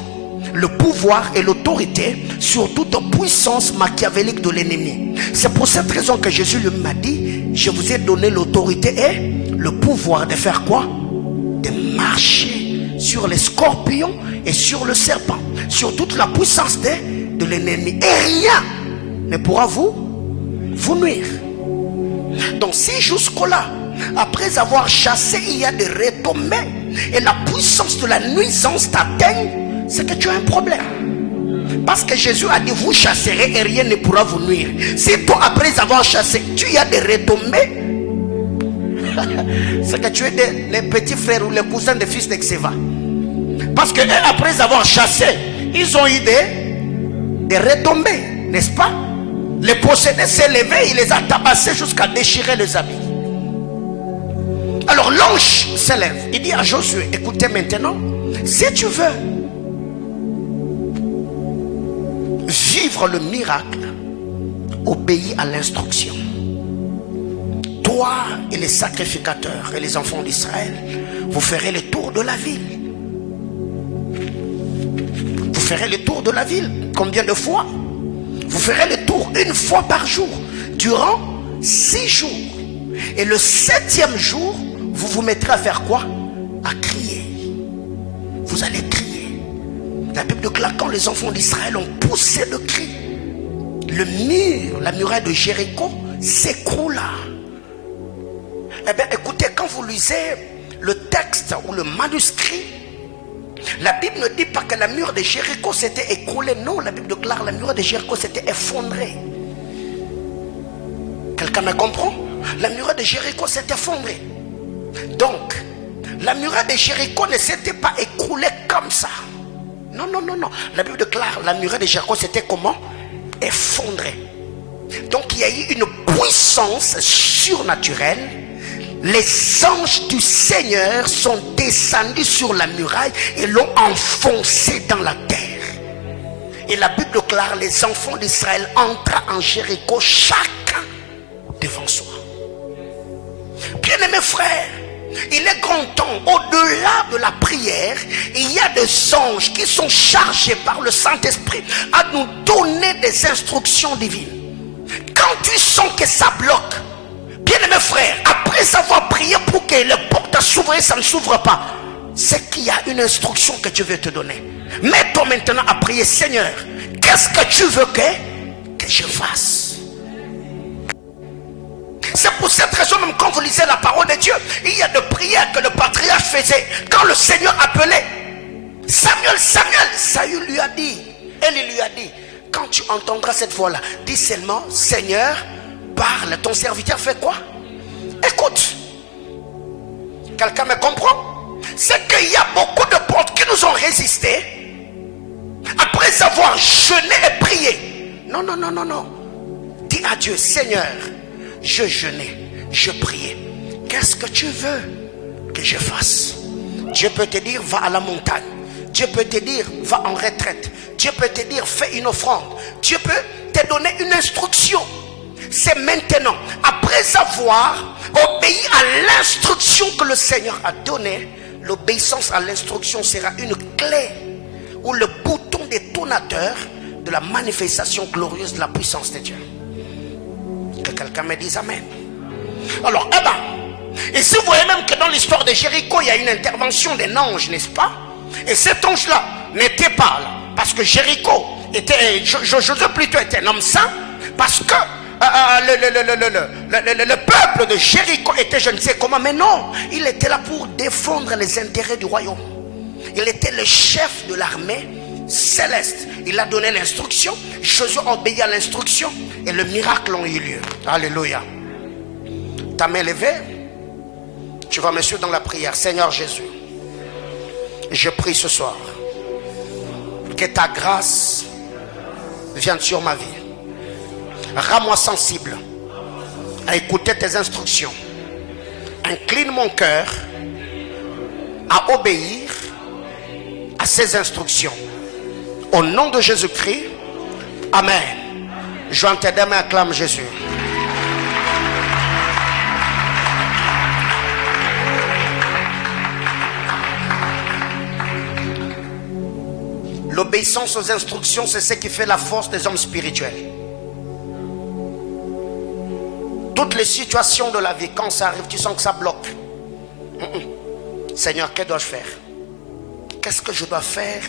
le pouvoir et l'autorité sur toute puissance machiavélique de l'ennemi. C'est pour cette raison que Jésus lui m'a dit, je vous ai donné l'autorité et le pouvoir de faire quoi? De marcher sur les scorpions et sur le serpent, sur toute la puissance de l'ennemi. Et rien ne pourra vous nuire. Donc si jusque-là, après avoir chassé, il y a des retombées et la puissance de la nuisance t'atteint, c'est que tu as un problème. Parce que Jésus a dit, vous chasserez et rien ne pourra vous nuire. Si toi, après avoir chassé, tu as des retombées, c'est que tu es les petits frères ou les cousins des fils d'Exeva. Parce que après avoir chassé, ils ont eu des retombées, n'est-ce pas? Les possédés s'est levé, il les a tabassés jusqu'à déchirer les habits. Alors l'ange s'élève, il dit à Josué, écoutez maintenant, si tu veux vivre le miracle, obéis à l'instruction. Toi et les sacrificateurs et les enfants d'Israël, vous ferez le tour de la ville. Vous ferez le tour de la ville. Combien de fois? Vous ferez le tour une fois par jour, durant 6 jours. Et le 7e jour, vous vous mettrez à faire quoi? À crier. Vous allez crier. La Bible déclare, quand les enfants d'Israël ont poussé le cri, le mur, la muraille de Jéricho s'écroula. Eh bien, écoutez, quand vous lisez le texte ou le manuscrit, la Bible ne dit pas que la muraille de Jéricho s'était écroulée. Non, la Bible déclare que la muraille de Jéricho s'était effondrée. Quelqu'un me comprend? La muraille de Jéricho s'est effondrée. Donc, la muraille de Jéricho ne s'était pas écroulée comme ça. Non, non, non, non. La Bible déclare que la muraille de Jéricho s'était comment? Effondrée. Donc, il y a eu une puissance surnaturelle. Les anges du Seigneur sont descendus sur la muraille et l'ont enfoncée dans la terre. Et la Bible déclare, les enfants d'Israël entrent en Jéricho, chacun devant soi. Bien-aimés frères, il est grand temps, au-delà de la prière, il y a des anges qui sont chargés par le Saint-Esprit à nous donner des instructions divines. Quand tu sens que ça bloque, bien-aimés frères, après avoir prié pour que les portes s'ouvrent, ça ne s'ouvre pas, c'est qu'il y a une instruction que Dieu veut te donner. Mets-toi maintenant à prier, Seigneur, qu'est-ce que tu veux que je fasse? C'est pour cette raison même quand vous lisez la parole de Dieu, il y a des prières que le patriarche faisait. Quand le Seigneur appelait Samuel, Saül lui a dit, Élie lui a dit, quand tu entendras cette voix-là, dis seulement, Seigneur, parle. Ton serviteur fait quoi? Écoute. Quelqu'un me comprend? C'est qu'il y a beaucoup de portes qui nous ont résisté après avoir jeûné et prié. Non, non, non, non, non. Dis à Dieu, Seigneur, je jeûnais, je priais. Qu'est-ce que tu veux que je fasse? Dieu peut te dire, va à la montagne. Dieu peut te dire, va en retraite. Dieu peut te dire, fais une offrande. Dieu peut te donner une instruction. C'est maintenant, après avoir obéi à l'instruction que le Seigneur a donnée, l'obéissance à l'instruction sera une clé ou le bouton détonateur de la manifestation glorieuse de la puissance de Dieu. Que quelqu'un me dise Amen. Alors, et si vous voyez même que dans l'histoire de Jéricho, il y a une intervention d'un ange, n'est-ce pas? Et cet ange-là n'était pas là, parce que Jéricho était, Josué plutôt était un homme saint, parce que le peuple de Jéricho était je ne sais comment, mais non, il était là pour défendre les intérêts du royaume. Il était le chef de l'armée céleste. Il a donné l'instruction, Josué a obéi à l'instruction et le miracle a eu lieu. Alléluia. Ta main levée, tu vas me suivre dans la prière. Seigneur Jésus, je prie ce soir que ta grâce vienne sur ma vie. Rends-moi sensible à écouter tes instructions. Incline mon cœur à obéir à ces instructions. Au nom de Jésus-Christ, Amen. Joins tes deux mains, acclame Jésus. L'obéissance aux instructions, c'est ce qui fait la force des hommes spirituels. Toutes les situations de la vie, quand ça arrive, tu sens que ça bloque. Seigneur, que dois-je faire? Qu'est-ce que je dois faire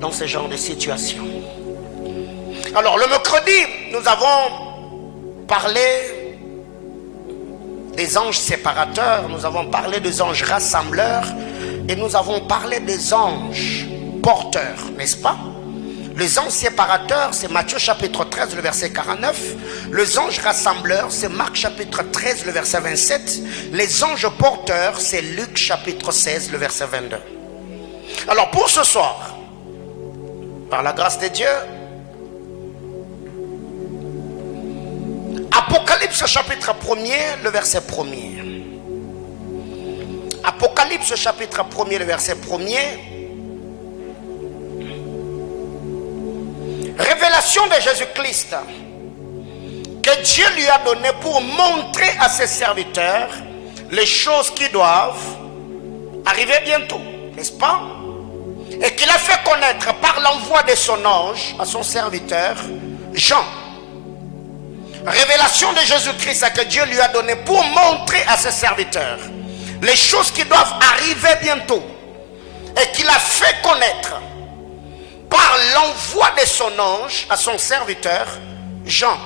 dans ce genre de situation? Alors, le mercredi, nous avons parlé des anges séparateurs, nous avons parlé des anges rassembleurs et nous avons parlé des anges porteurs, n'est-ce pas? Les anges séparateurs, c'est Matthieu chapitre 13, le verset 49. Les anges rassembleurs, c'est Marc chapitre 13, le verset 27. Les anges porteurs, c'est Luc chapitre 16, le verset 22. Alors pour ce soir, par la grâce de Dieu, Apocalypse chapitre 1er, le verset 1er. Apocalypse chapitre 1er, le verset 1er. Révélation de Jésus-Christ que Dieu lui a donné pour montrer à ses serviteurs les choses qui doivent arriver bientôt, n'est-ce pas? Et qu'il a fait connaître par l'envoi de son ange à son serviteur Jean. Révélation de Jésus-Christ que Dieu lui a donné pour montrer à ses serviteurs les choses qui doivent arriver bientôt, et qu'il a fait connaître par l'envoi de son ange à son serviteur Jean.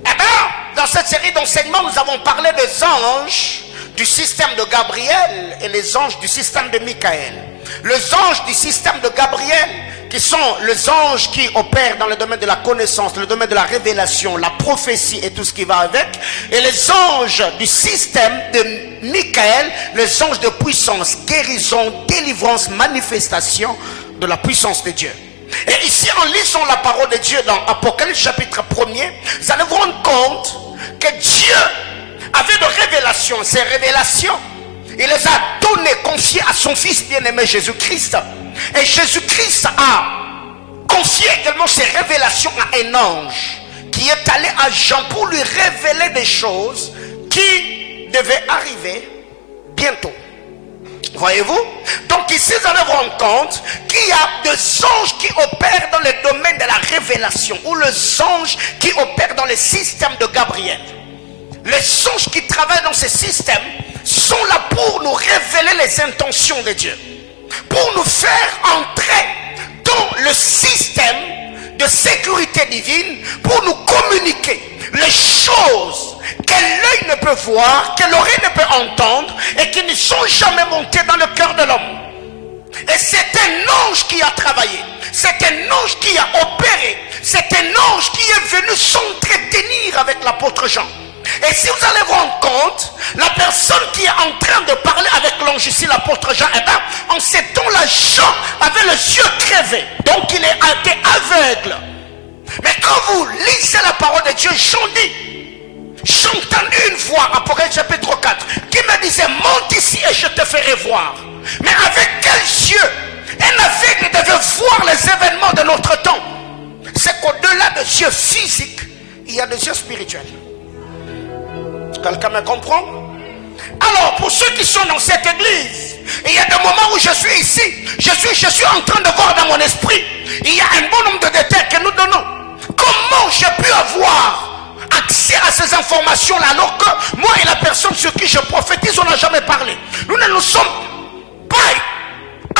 Eh bien, dans cette série d'enseignements, nous avons parlé des anges du système de Gabriel et les anges du système de Michael. Les anges du système de Gabriel, qui sont les anges qui opèrent dans le domaine de la connaissance, le domaine de la révélation, la prophétie et tout ce qui va avec. Et les anges du système de Michael, les anges de puissance, guérison, délivrance, manifestation de la puissance de Dieu. Et ici, en lisant la parole de Dieu dans Apocalypse chapitre 1er, vous allez vous rendre compte que Dieu avait de révélations. Ces révélations, il les a données, confiées à son fils bien-aimé Jésus-Christ. Et Jésus-Christ a confié également ces révélations à un ange qui est allé à Jean pour lui révéler des choses qui devaient arriver bientôt. Voyez-vous? Donc ici, vous allez vous rendre compte qu'il y a des anges qui opèrent dans le domaine de la révélation, ou les anges qui opèrent dans le système de Gabriel. Les anges qui travaillent dans ce système sont là pour nous révéler les intentions de Dieu, pour nous faire entrer dans le système de sécurité divine, pour nous communiquer les choses que l'œil ne peut voir, que l'oreille ne peut entendre, et qui ne sont jamais montées dans le cœur de l'homme. Et c'est un ange qui a travaillé, c'est un ange qui a opéré, c'est un ange qui est venu s'entretenir avec l'apôtre Jean. Et si vous allez vous rendre compte, la personne qui est en train de parler avec l'ange ici, l'apôtre Jean, eh bien, en ces temps-là, Jean avait les yeux crevés, donc il est été aveugle. Mais quand vous lisez la parole de Dieu, Jean dit, j'entends une voix, Apocalypse chapitre 4, qui me disait, monte ici et je te ferai voir. Mais avec quels yeux un aveugle devait voir les événements de notre temps? C'est qu'au-delà des yeux physiques, il y a des yeux spirituels. Quelqu'un me comprend? Alors, pour ceux qui sont dans cette église, il y a des moments où je suis ici, je suis en train de voir dans mon esprit, il y a un bon nombre de détails que nous donnons. Comment j'ai pu avoir accès à ces informations-là alors que moi et la personne sur qui je prophétise, on n'a jamais parlé? Nous ne nous sommes pas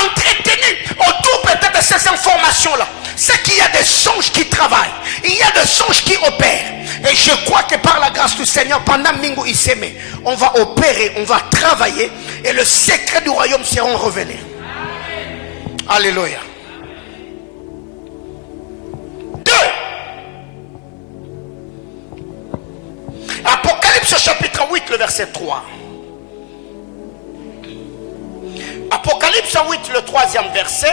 entretenus autour peut-être de ces informations-là. C'est qu'il y a des anges qui travaillent, il y a des anges qui opèrent. Et je crois que par la grâce du Seigneur, pendant Mingo Iseme, on va opérer, on va travailler, et le secret du royaume seront révélés. Alléluia. 2. Apocalypse chapitre 8, le verset 3. Apocalypse 8, le 3e verset.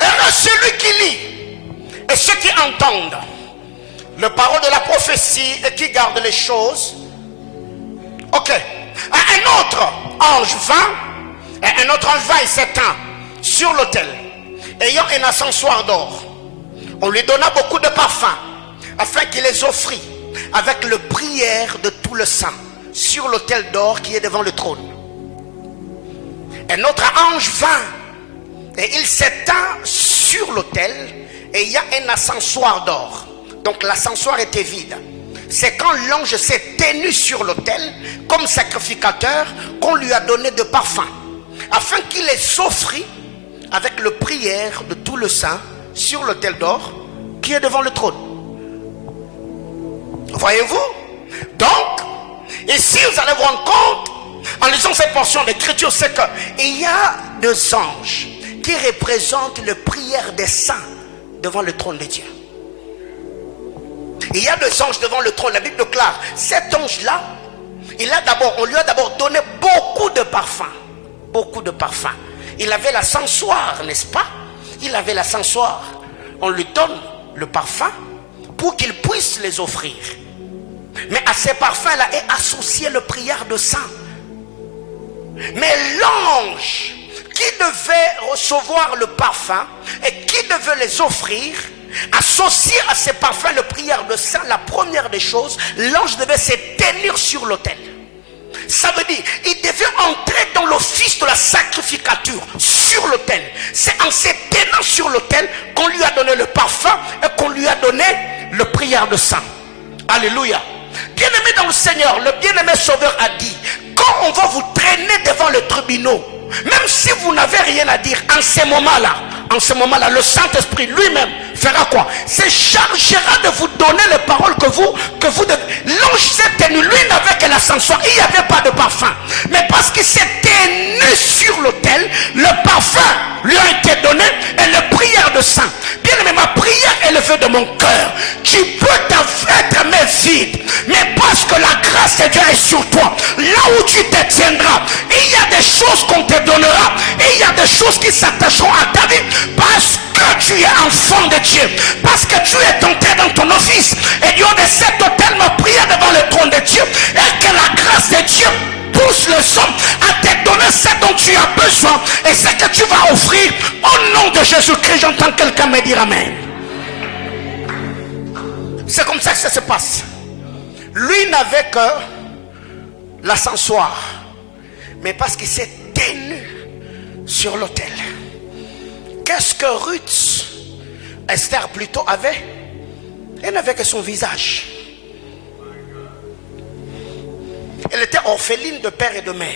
Heureux celui qui lit et ceux qui entendent le parole de la prophétie et qui gardent les choses. Ok. Un autre ange vint, et un autre ange vint et s'étend sur l'autel, ayant un ascensoir d'or. On lui donna beaucoup de parfums, afin qu'il les offrit avec le prière de tout le saint sur l'autel d'or qui est devant le trône. Un autre ange vint, et il s'étend sur l'autel, et il y a un ascensoir d'or. Donc l'ascensoir était vide. C'est quand l'ange s'est tenu sur l'autel comme sacrificateur qu'on lui a donné de parfums, afin qu'il les offrit avec le prière de tout le saint sur l'autel d'or qui est devant le trône. Voyez-vous? Donc ici vous allez vous rendre compte en lisant cette portion d'écriture, c'est qu'il y a des anges qui représente les prières des saints devant le trône de Dieu. Il y a 2 anges devant le trône. La Bible déclare, cet ange-là, on lui a d'abord donné beaucoup de parfums. Beaucoup de parfums. Il avait la sensoire, n'est-ce pas? Il avait la sensoire. On lui donne le parfum pour qu'il puisse les offrir. Mais à ces parfums-là est associé le prière de saints. Mais l'ange qui devait recevoir le parfum et qui devait les offrir, associé à ces parfums, le prière de saint, la première des choses, l'ange devait se tenir sur l'autel. Ça veut dire, il devait entrer dans l'office de la sacrificature sur l'autel. C'est en se tenant sur l'autel qu'on lui a donné le parfum et qu'on lui a donné le prière de saint. Alléluia. Bien-aimé dans le Seigneur, le bien-aimé Sauveur a dit, quand on va vous traîner devant les tribunaux, même si vous n'avez rien à dire, en ce moment-là, le Saint-Esprit lui-même fera quoi? Se chargera de vous donner les paroles que vous devez. L'ange s'est tenu, lui n'avait que la sensoire, il n'y avait pas de parfum. Mais parce qu'il s'est tenu sur l'autel, le parfum lui a été donné et la prière de saint. Bien aimé, ma prière est levée de mon cœur. Tu peux être mais vide, mais parce que la grâce de Dieu est sur toi, là où tu te tiendras, il y a des choses qu'on te donnera et il y a des choses qui s'attacheront à ta vie parce que tu es enfant de Dieu, parce que tu es entré dans ton office. Et Dieu de cet autel me prière devant le trône de Dieu et que la grâce de Dieu pousse les hommes à te donner ce dont tu as besoin et ce que tu vas offrir au nom de Jésus-Christ. J'entends quelqu'un me dire amen. C'est comme ça que ça se passe. Lui n'avait que la sensoire, mais parce qu'il s'est tenu sur l'autel. Qu'est-ce que Ruth, Esther plutôt avait? Elle n'avait que son visage. Elle était orpheline de père et de mère.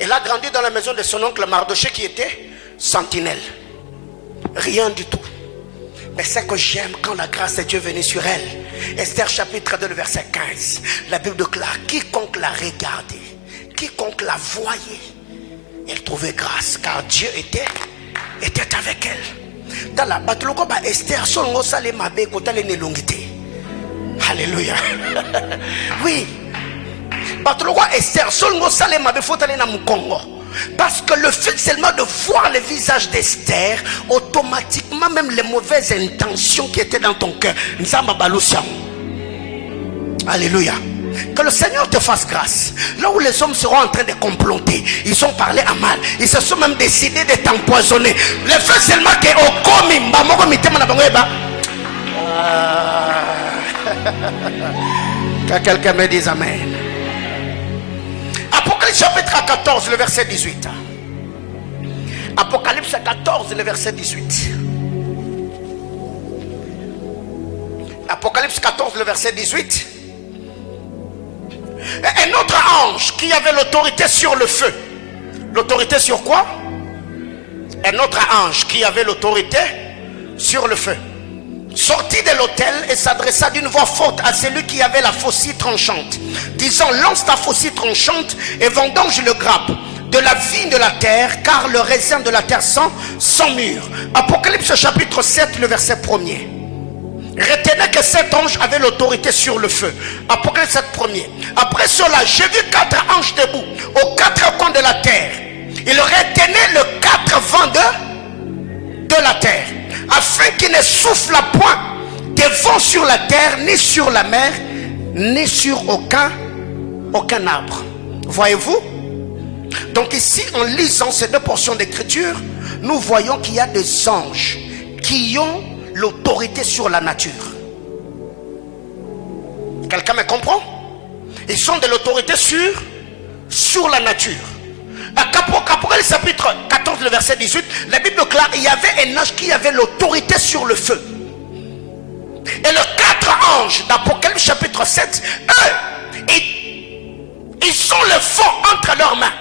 Elle a grandi dans la maison de son oncle Mardoché qui était sentinelle. Rien du tout. Mais ce que j'aime quand la grâce de Dieu venait sur elle, Esther chapitre 2 verset 15, la Bible déclare, quiconque la regardait, quiconque la voyait, elle trouvait grâce car Dieu était avec elle. Dans la batologo ba Esther solongo sale mabe kotale ne longité. Alléluia. Oui. Batologo Esther solongo sale mabe fotale na mukongo. Parce que le fait seulement de voir le visage d'Esther, automatiquement même les mauvaises intentions qui étaient dans ton cœur, alléluia. Que le Seigneur te fasse grâce. Là où les hommes seront en train de comploter, ils ont parlé à mal, ils se sont même décidés de t'empoisonner. Le fait seulement que que quelqu'un me dise amen. Apocalypse chapitre 14, le verset 18. Apocalypse 14, le verset 18. Apocalypse 14, le verset 18. Un autre ange qui avait l'autorité sur le feu. L'autorité sur quoi? Un autre ange qui avait l'autorité sur le feu sortit de l'autel et s'adressa d'une voix forte à celui qui avait la faucille tranchante, disant, lance ta faucille tranchante et vendange le grappe de la vigne de la terre, car le raisin de la terre sans mûr. Apocalypse chapitre 7, le verset 1er. Retenez que cet ange avait l'autorité sur le feu. Apocalypse 7, 1er. Après cela, j'ai vu 4 anges debout aux 4 coins de la terre. Ils retenaient le 4 vents de la terre, afin qu'il ne souffle point de vent sur la terre, ni sur la mer, ni sur aucun arbre. Voyez-vous? Donc ici, en lisant ces 2 portions d'écriture, nous voyons qu'il y a des anges qui ont l'autorité sur la nature. Quelqu'un me comprend? Ils ont de l'autorité sur la nature. Apocalypse chapitre 14, le verset 18, la Bible déclare, il y avait un ange qui avait l'autorité sur le feu. Et les 4 anges d'Apocalypse chapitre 7, eux, ils ont le vent entre leurs mains.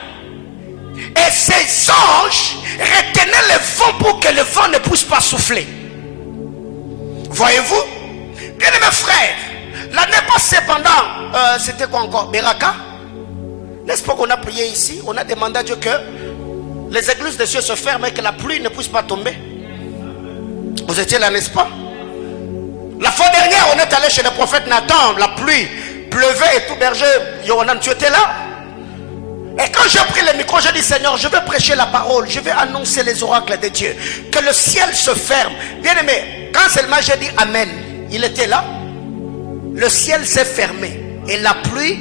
Et ces anges retenaient le vent pour que le vent ne puisse pas souffler. Voyez-vous? Bien aimés frères, l'année passée pendant, c'était quoi encore? Beraka? N'est-ce pas qu'on a prié ici? On a demandé à Dieu que les églises des cieux se ferment et que la pluie ne puisse pas tomber. Vous étiez là, n'est-ce pas? La fois dernière, on est allé chez le prophète Nathan, la pluie pleuvait et tout, berger Yohanan, tu étais là? Et quand j'ai pris le micro, j'ai dit, Seigneur, je vais prêcher la parole, je vais annoncer les oracles de Dieu, que le ciel se ferme. Bien aimé, quand seulement j'ai dit Amen, il était là, le ciel s'est fermé et la pluie.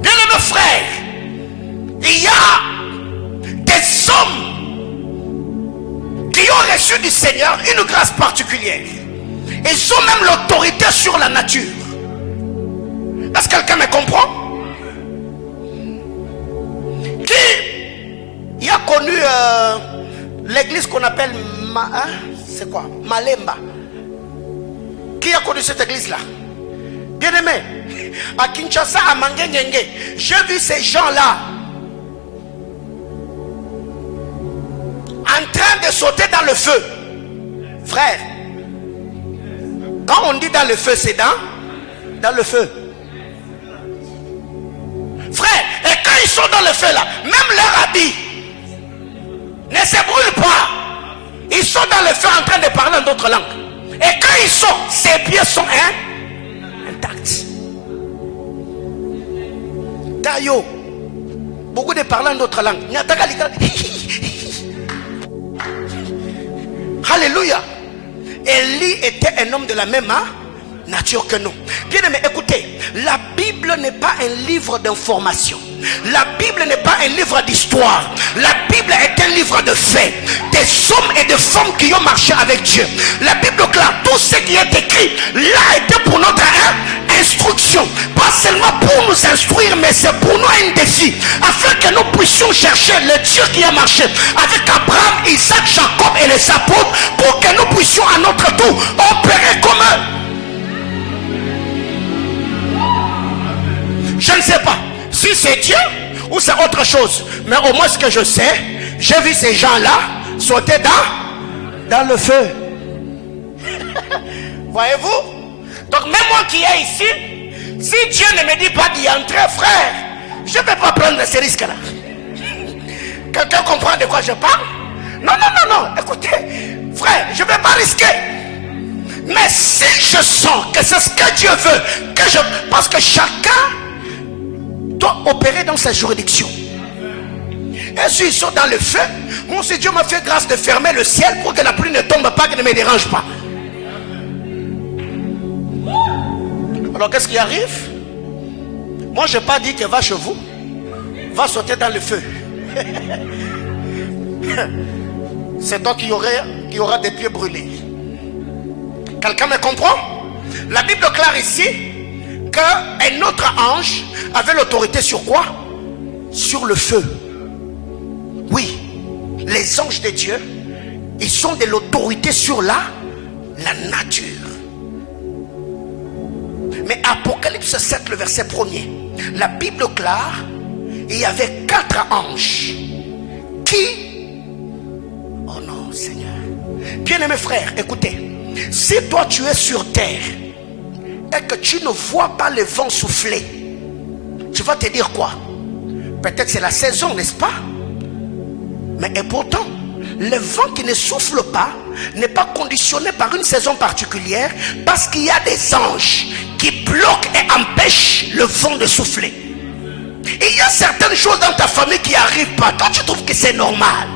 Bien aimé frère, il y a des hommes qui ont reçu du Seigneur une grâce particulière. Ils ont même l'autorité sur la nature. Est-ce que quelqu'un me comprend? Qui a connu l'église qu'on appelle c'est quoi? Malemba. Qui a connu cette église-là? Bien aimé, à Kinshasa, à Mangenenge, j'ai vu ces gens-là en train de sauter dans le feu. Frère, quand on dit dans le feu, c'est dans le feu. Frère, et quand ils sont dans le feu là, même leur habit ne se brûle pas. Ils sont dans le feu en train de parler en d'autres langues. Et quand ils sont, ses pieds sont intacts. Tayo, beaucoup de parler en d'autres langues. Alléluia. Élie était un homme de la même nature que nous. Bien aimé, écoutez, la Bible n'est pas un livre d'information. La Bible n'est pas un livre d'histoire. La Bible est un livre de faits. Des hommes et des femmes qui ont marché avec Dieu. La Bible clare, tout ce qui est écrit là était pour notre instruction. Pas seulement pour nous instruire, mais c'est pour nous un défi. Afin que nous puissions chercher le Dieu qui a marché avec Abraham, Isaac, Jacob et les apôtres, pour que nous puissions à notre tour opérer comme eux. Je ne sais pas si c'est Dieu ou c'est autre chose, mais au moins ce que je sais, j'ai vu ces gens-là sauter dans le feu. Voyez-vous? Donc même moi qui est ici, si Dieu ne me dit pas d'y entrer, frère, je ne peux pas prendre ce risque-là. Quelqu'un comprend de quoi je parle? Non, écoutez, frère, je ne vais pas risquer. Mais si je sens que c'est ce que Dieu veut, parce que chacun doit opérer dans sa juridiction. Et s'ils sont dans le feu, mon Dieu m'a fait grâce de fermer le ciel pour que la pluie ne tombe pas, que ne me dérange pas. Alors qu'est-ce qui arrive? Moi je n'ai pas dit que va chez vous, va sauter dans le feu. C'est toi qui aura des pieds brûlés. Quelqu'un me comprend? La Bible déclare ici qu'un autre ange avait l'autorité sur quoi? Sur le feu. Oui, les anges de Dieu, ils ont de l'autorité sur la nature. Mais Apocalypse 7, le verset 1er, la Bible déclare, il y avait 4 anges qui... Oh non, Seigneur. Bien-aimés frères, écoutez, si toi tu es sur terre et que tu ne vois pas le vent souffler, tu vas te dire quoi? Peut-être c'est la saison, n'est-ce pas? Mais et pourtant, le vent qui ne souffle pas n'est pas conditionné par une saison particulière, parce qu'il y a des anges qui bloquent et empêchent le vent de souffler. Et il y a certaines choses dans ta famille qui n'arrivent pas. Toi tu trouves que c'est normal,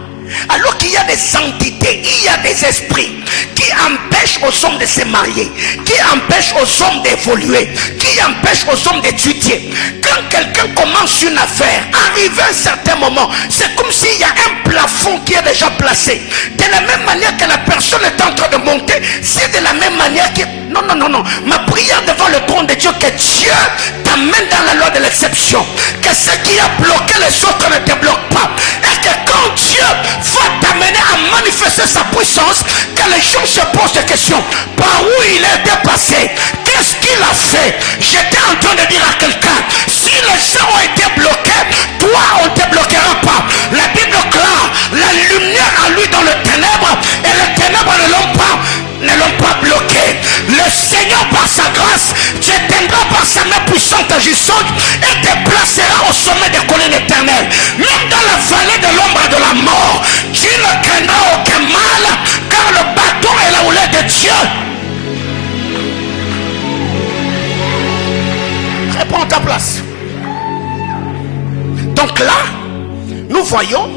alors qu'il y a des entités, il y a des esprits qui empêchent aux hommes de se marier, qui empêchent aux hommes d'évoluer, qui empêchent aux hommes d'étudier. Quand quelqu'un commence une affaire, arrivé à un certain moment, c'est comme s'il y a un plafond qui est déjà placé. De la même manière que la personne est en train de monter, c'est de la même manière que... Non. Ma prière devant le trône de Dieu, que Dieu t'amène dans la loi de l'exception. Que ce qui a bloqué les autres ne te bloque pas. Et que quand Dieu va t'amener à manifester sa puissance, que les gens se posent des questions. Par où il est dépassé? Qu'est-ce qu'il a fait? J'étais en train de dire à quelqu'un, si les gens ont été bloqués, toi on ne te bloquera pas. La Bible clare, la lumière a lui dans le ténèbre, et les ténèbres ne l'ont pas bloqué. Le Seigneur par sa grâce te tiendra par sa main puissante agissante et te place voyons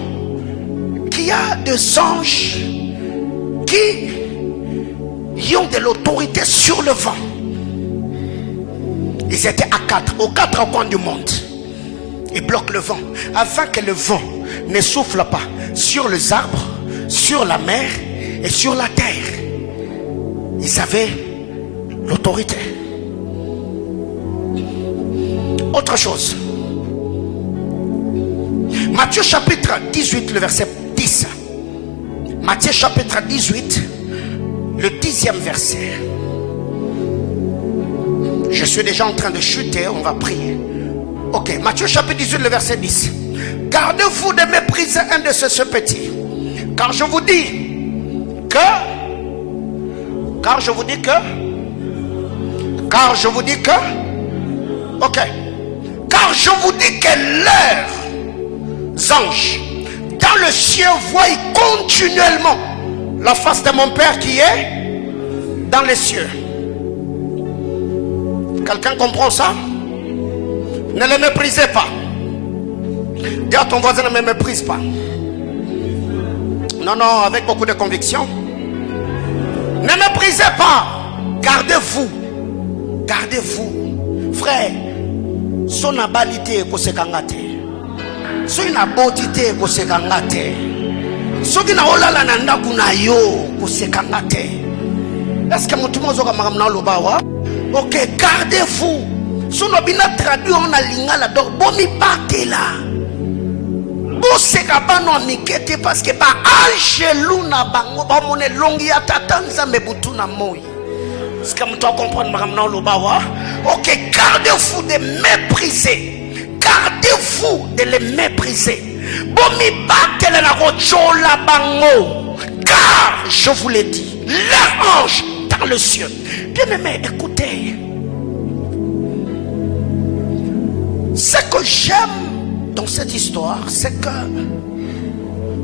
qu'il y a des anges qui ont de l'autorité sur le vent. Ils étaient à 4, aux 4 coins du monde. Ils bloquent le vent afin que le vent ne souffle pas sur les arbres, sur la mer et sur la terre. Ils avaient l'autorité. Autre chose. Matthieu chapitre 18, le verset 10. Matthieu chapitre 18, le 10e verset. Je suis déjà en train de chuter, on va prier. Ok, Matthieu chapitre 18, le verset 10. Gardez-vous de mépriser un de ces petits. Car je vous dis que ok. Car je vous dis que leurs anges dans le ciel voient continuellement la face de mon Père qui est dans les cieux. Quelqu'un comprend ça? Ne les méprisez pas. Dis à ton voisin, ne me méprise pas. Non, avec beaucoup de conviction. Ne méprisez pas. Gardez-vous. Frère, son abalité kosekangate. Son inabotité kosekangate. Son qui na olala nanda kuna yo kosekangate. Est-ce que mutumo zoka makamna lobawa? Ok, gardez-vous. Son obina traduit en alingala donc bomi batela. Boseka bano mikete parce que ba angelou na bango ba mone longi ya tatanza mebutu na moi. Est-ce que tu comprends makamna lobawa? Ok, gardez-vous de mépriser. Gardez-vous de les mépriser. Bomi batela na rochola bango. Car je vous l'ai dit, leur ange dans le ciel. Bien-aimé, écoutez. Ce que j'aime dans cette histoire, c'est que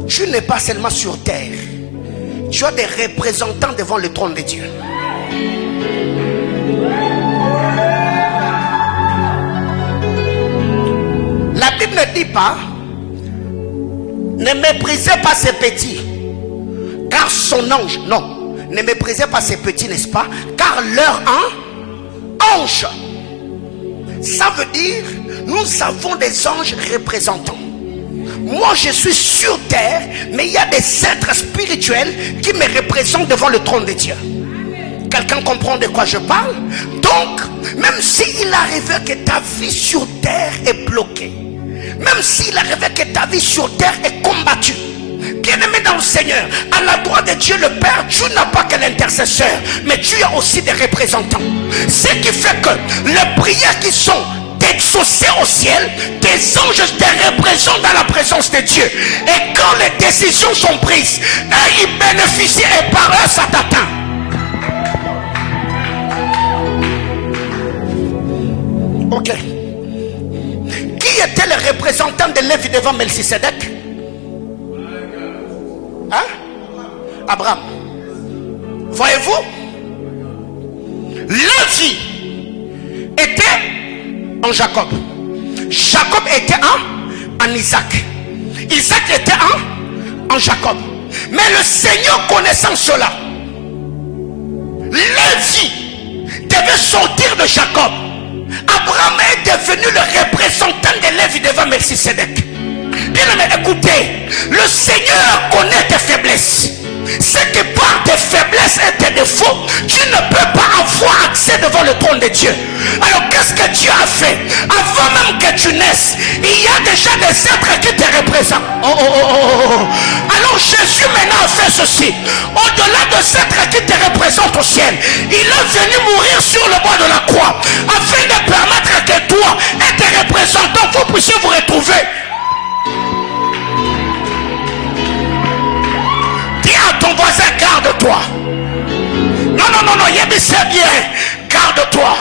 tu n'es pas seulement sur terre. Tu as des représentants devant le trône de Dieu. La Bible ne dit pas ne méprisez pas ces petits, car son ange, non, ne méprisez pas ces petits, n'est-ce pas, car leur ange. Ça veut dire nous avons des anges représentants. Moi je suis sur terre, mais il y a des êtres spirituels qui me représentent devant le trône de Dieu. Quelqu'un comprend de quoi je parle? Donc même s'il arrivait que ta vie sur terre est bloquée, même s'il arrivait que ta vie sur terre est combattue, bien-aimé dans le Seigneur, à la droite de Dieu le Père, tu n'as pas que l'intercesseur, mais tu as aussi des représentants. Ce qui fait que les prières qui sont exaucées au ciel, des anges te représentent dans la présence de Dieu. Et quand les décisions sont prises, eux ils bénéficient et par eux ça t'atteint. Ok. Qui était le représentant de Lévi devant Melchisedec? Hein? Abraham. Voyez-vous, Lévi était en Jacob. Jacob était en Isaac. Isaac était en Jacob. Mais le Seigneur connaissant cela, Lévi devait sortir de Jacob. Abraham est devenu le représentant de Lévi devant Melchisedec. Bien aimé, écoutez, le Seigneur connaît tes faiblesses. C'est que par tes faiblesses et tes défauts, tu ne peux pas avoir accès devant le trône de Dieu. Alors qu'est-ce que Dieu a fait? Avant même que tu naisses, il y a déjà des êtres qui te représentent. Alors Jésus maintenant a fait ceci. Au-delà de ces êtres qui te représentent au ciel, il est venu mourir sur le bois de la croix afin de permettre que toi et tes représentants vous puissiez vous retrouver. Dis à ton voisin, garde-toi. Non, Yébissé bien, garde-toi.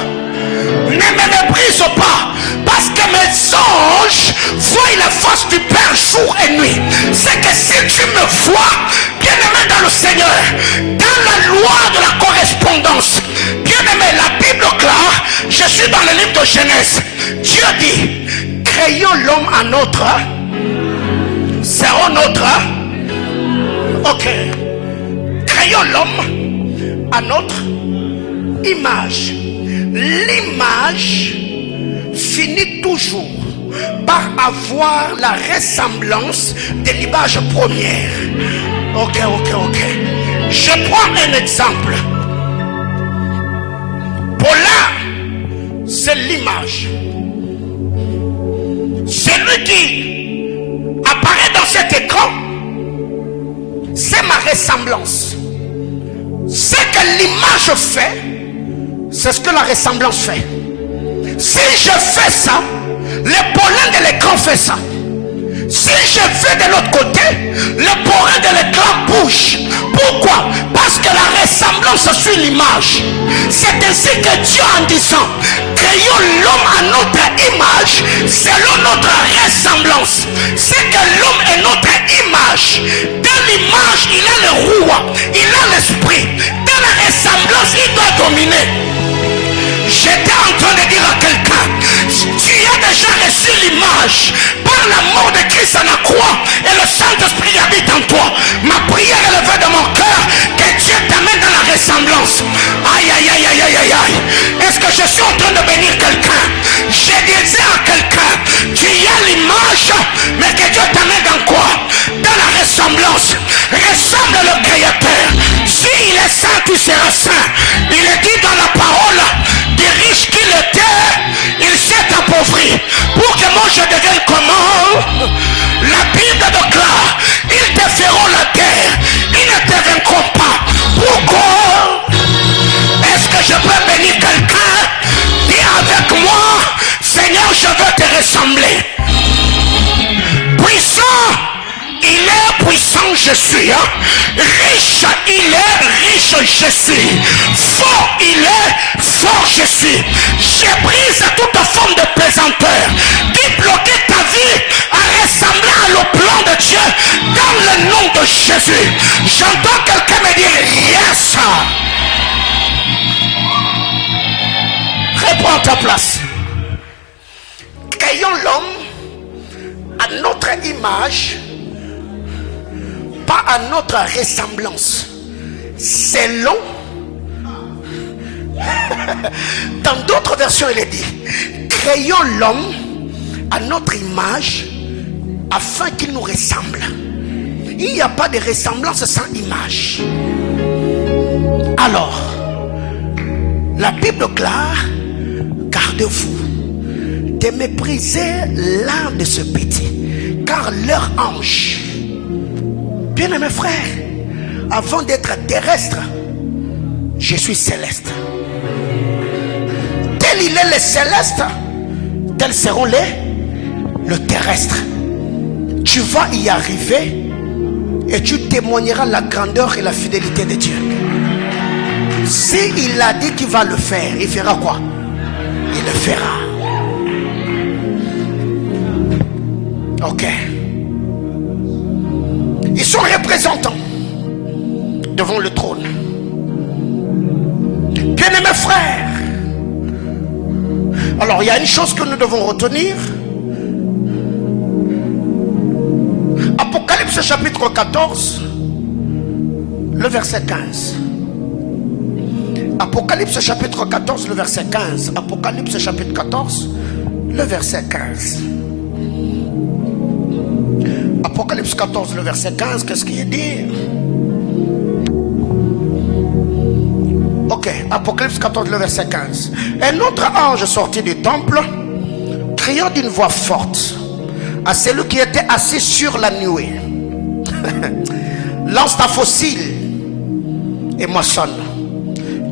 Ne me méprise pas, parce que mes anges voient la face du Père jour et nuit. C'est que si tu me vois, bien-aimé dans le Seigneur, dans la loi de la correspondance, bien-aimé, la Bible claire, je suis dans le livre de Genèse. Dieu dit, créons l'homme à notre serons notre. Ok. Créons l'homme à notre image. L'image finit toujours par avoir la ressemblance de l'image première. Ok. Je prends un exemple. Paula, c'est l'image. Celui qui apparaît dans cet écran, c'est ma ressemblance. Ce que l'image fait, c'est ce que la ressemblance fait. Si je fais ça, le pollen de l'écran fait ça. Si je fais de l'autre côté, le pollen de l'écran bouge. Pourquoi? Parce que la ressemblance suit l'image. C'est ainsi que Dieu, en disant créons l'homme à notre image, selon notre ressemblance. C'est que l'homme est notre image. Dans l'image, il a le roi, il a l'esprit. Dans la ressemblance, il doit dominer. J'étais en train de dire à quelqu'un, tu as déjà reçu l'image par la mort de Christ à la croix et le Saint-Esprit habite en toi. Ma prière est levée de mon cœur, que Dieu t'amène dans la ressemblance. Aïe. Est-ce que je suis en train de bénir quelqu'un? Je disais à quelqu'un, tu as l'image, mais que Dieu t'amène dans quoi? Dans la ressemblance. Ressemble le Créateur. Si il est saint, tu seras saint. Il est dit dans la parole, des riches qu'il était, il s'est appauvri pour que moi je devienne comment? La Bible déclare, ils te feront la terre, ils ne te vaincront pas. Pourquoi? Est-ce que je peux bénir quelqu'un? Dis avec moi, Seigneur, je veux te ressembler. Puissant, il est puissant, je suis. Riche, il est riche, je suis. Fort, il est fort, je suis. Je brise toute forme de pesanteur qui bloquait ta vie à ressembler à le plan de Dieu dans le nom de Jésus. J'entends quelqu'un me dire yes. Réponds à ta place. Créons l'homme à notre image, pas à notre ressemblance. Selon. Dans d'autres versions, il est dit créons l'homme à notre image afin qu'il nous ressemble. Il n'y a pas de ressemblance sans image. Alors, la Bible déclare, gardez-vous de mépriser l'un de ce petit, car leur ange, bien-aimés frères, avant d'être terrestre, je suis céleste. Tel il est le céleste, tels seront le terrestre. Tu vas y arriver et tu témoigneras la grandeur et la fidélité de Dieu. Si il a dit qu'il va le faire, il fera quoi? Il le fera. Ok. Ils sont représentants devant le trône. Bien-aimés frères, alors il y a une chose que nous devons retenir. Apocalypse chapitre 14, le verset 15. Apocalypse chapitre 14, le verset 15. Apocalypse chapitre 14, le verset 15. Apocalypse 14, le verset 15, qu'est-ce qu'il est dit? Ok, Apocalypse 14, le verset 15. Un autre ange sortit du temple, criant d'une voix forte à celui qui était assis sur la nuée. Lance ta fossile et moissonne.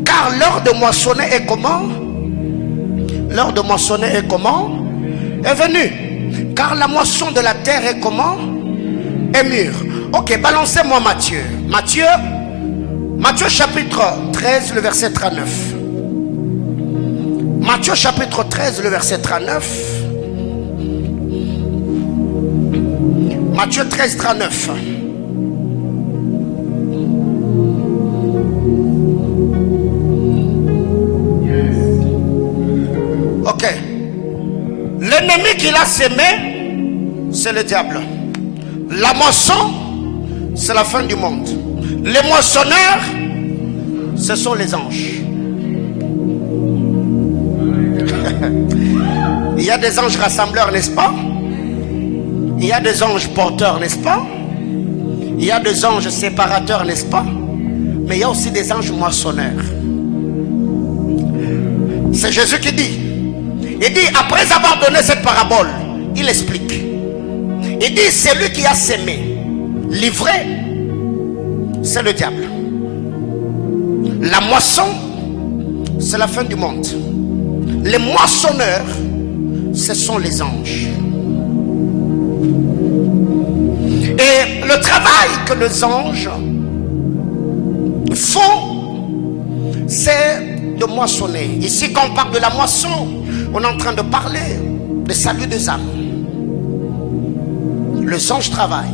Car l'heure de moissonner est comment? L'heure de moissonner est comment? Est venue. Car la moisson de la terre est comment? Est mûre. Ok, balancez-moi Matthieu. Matthieu chapitre 13, le verset 39. Matthieu chapitre 13, le verset 39. Matthieu 13, 39. Ok. L'ennemi qu'il a sémé, c'est le diable. La moisson, c'est la fin du monde. Les moissonneurs, ce sont les anges. Il y a des anges rassembleurs, n'est-ce pas? Il y a des anges porteurs, n'est-ce pas? Il y a des anges séparateurs, n'est-ce pas? Mais il y a aussi des anges moissonneurs. C'est Jésus qui dit. Il dit, après avoir donné cette parabole, il explique. Il dit, c'est lui qui a sémé. Livré, c'est le diable. La moisson, c'est la fin du monde. Les moissonneurs, ce sont les anges. Et le travail que les anges font, c'est de moissonner. Ici, quand on parle de la moisson, on est en train de parler de salut des âmes. Les anges travaillent.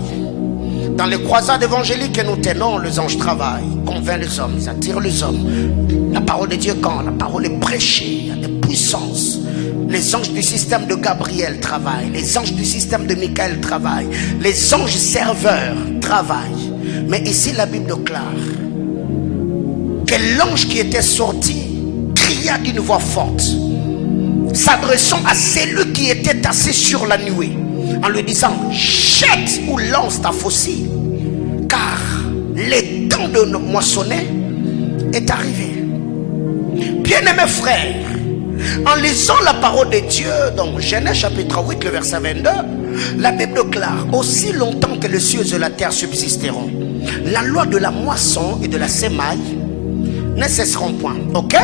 Dans les croisades évangéliques que nous tenons, les anges travaillent, convainc les hommes, ils attirent les hommes. La parole de Dieu, quand la parole est prêchée, il y a des puissances. Les anges du système de Gabriel travaillent, les anges du système de Michael travaillent, les anges serveurs travaillent. Mais ici, la Bible déclare que l'ange qui était sorti cria d'une voix forte, s'adressant à celui qui était assis sur la nuée, en lui disant, jette ou lance ta faucille, car le temps de moissonner est arrivé. Bien-aimés frères, en lisant la parole de Dieu dans Genèse chapitre 8, le verset 22, la Bible déclare, aussi longtemps que les cieux et la terre subsisteront, la loi de la moisson et de la semaille ne cesseront point. Ok?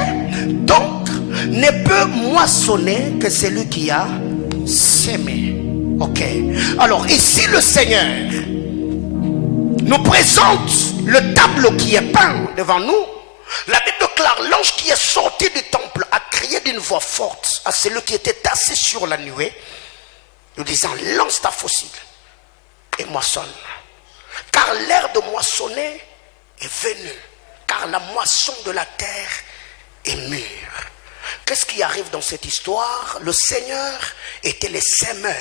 Donc, ne peut moissonner que celui qui a sémé. Ok. Alors ici le Seigneur nous présente le tableau qui est peint devant nous. La Bible déclare, l'ange qui est sorti du temple a crié d'une voix forte à celui qui était assis sur la nuée, nous disant, lance ta faucille et moissonne, car l'heure de moissonner est venue, car la moisson de la terre est mûre. Qu'est-ce qui arrive dans cette histoire? Le Seigneur était le sémeur.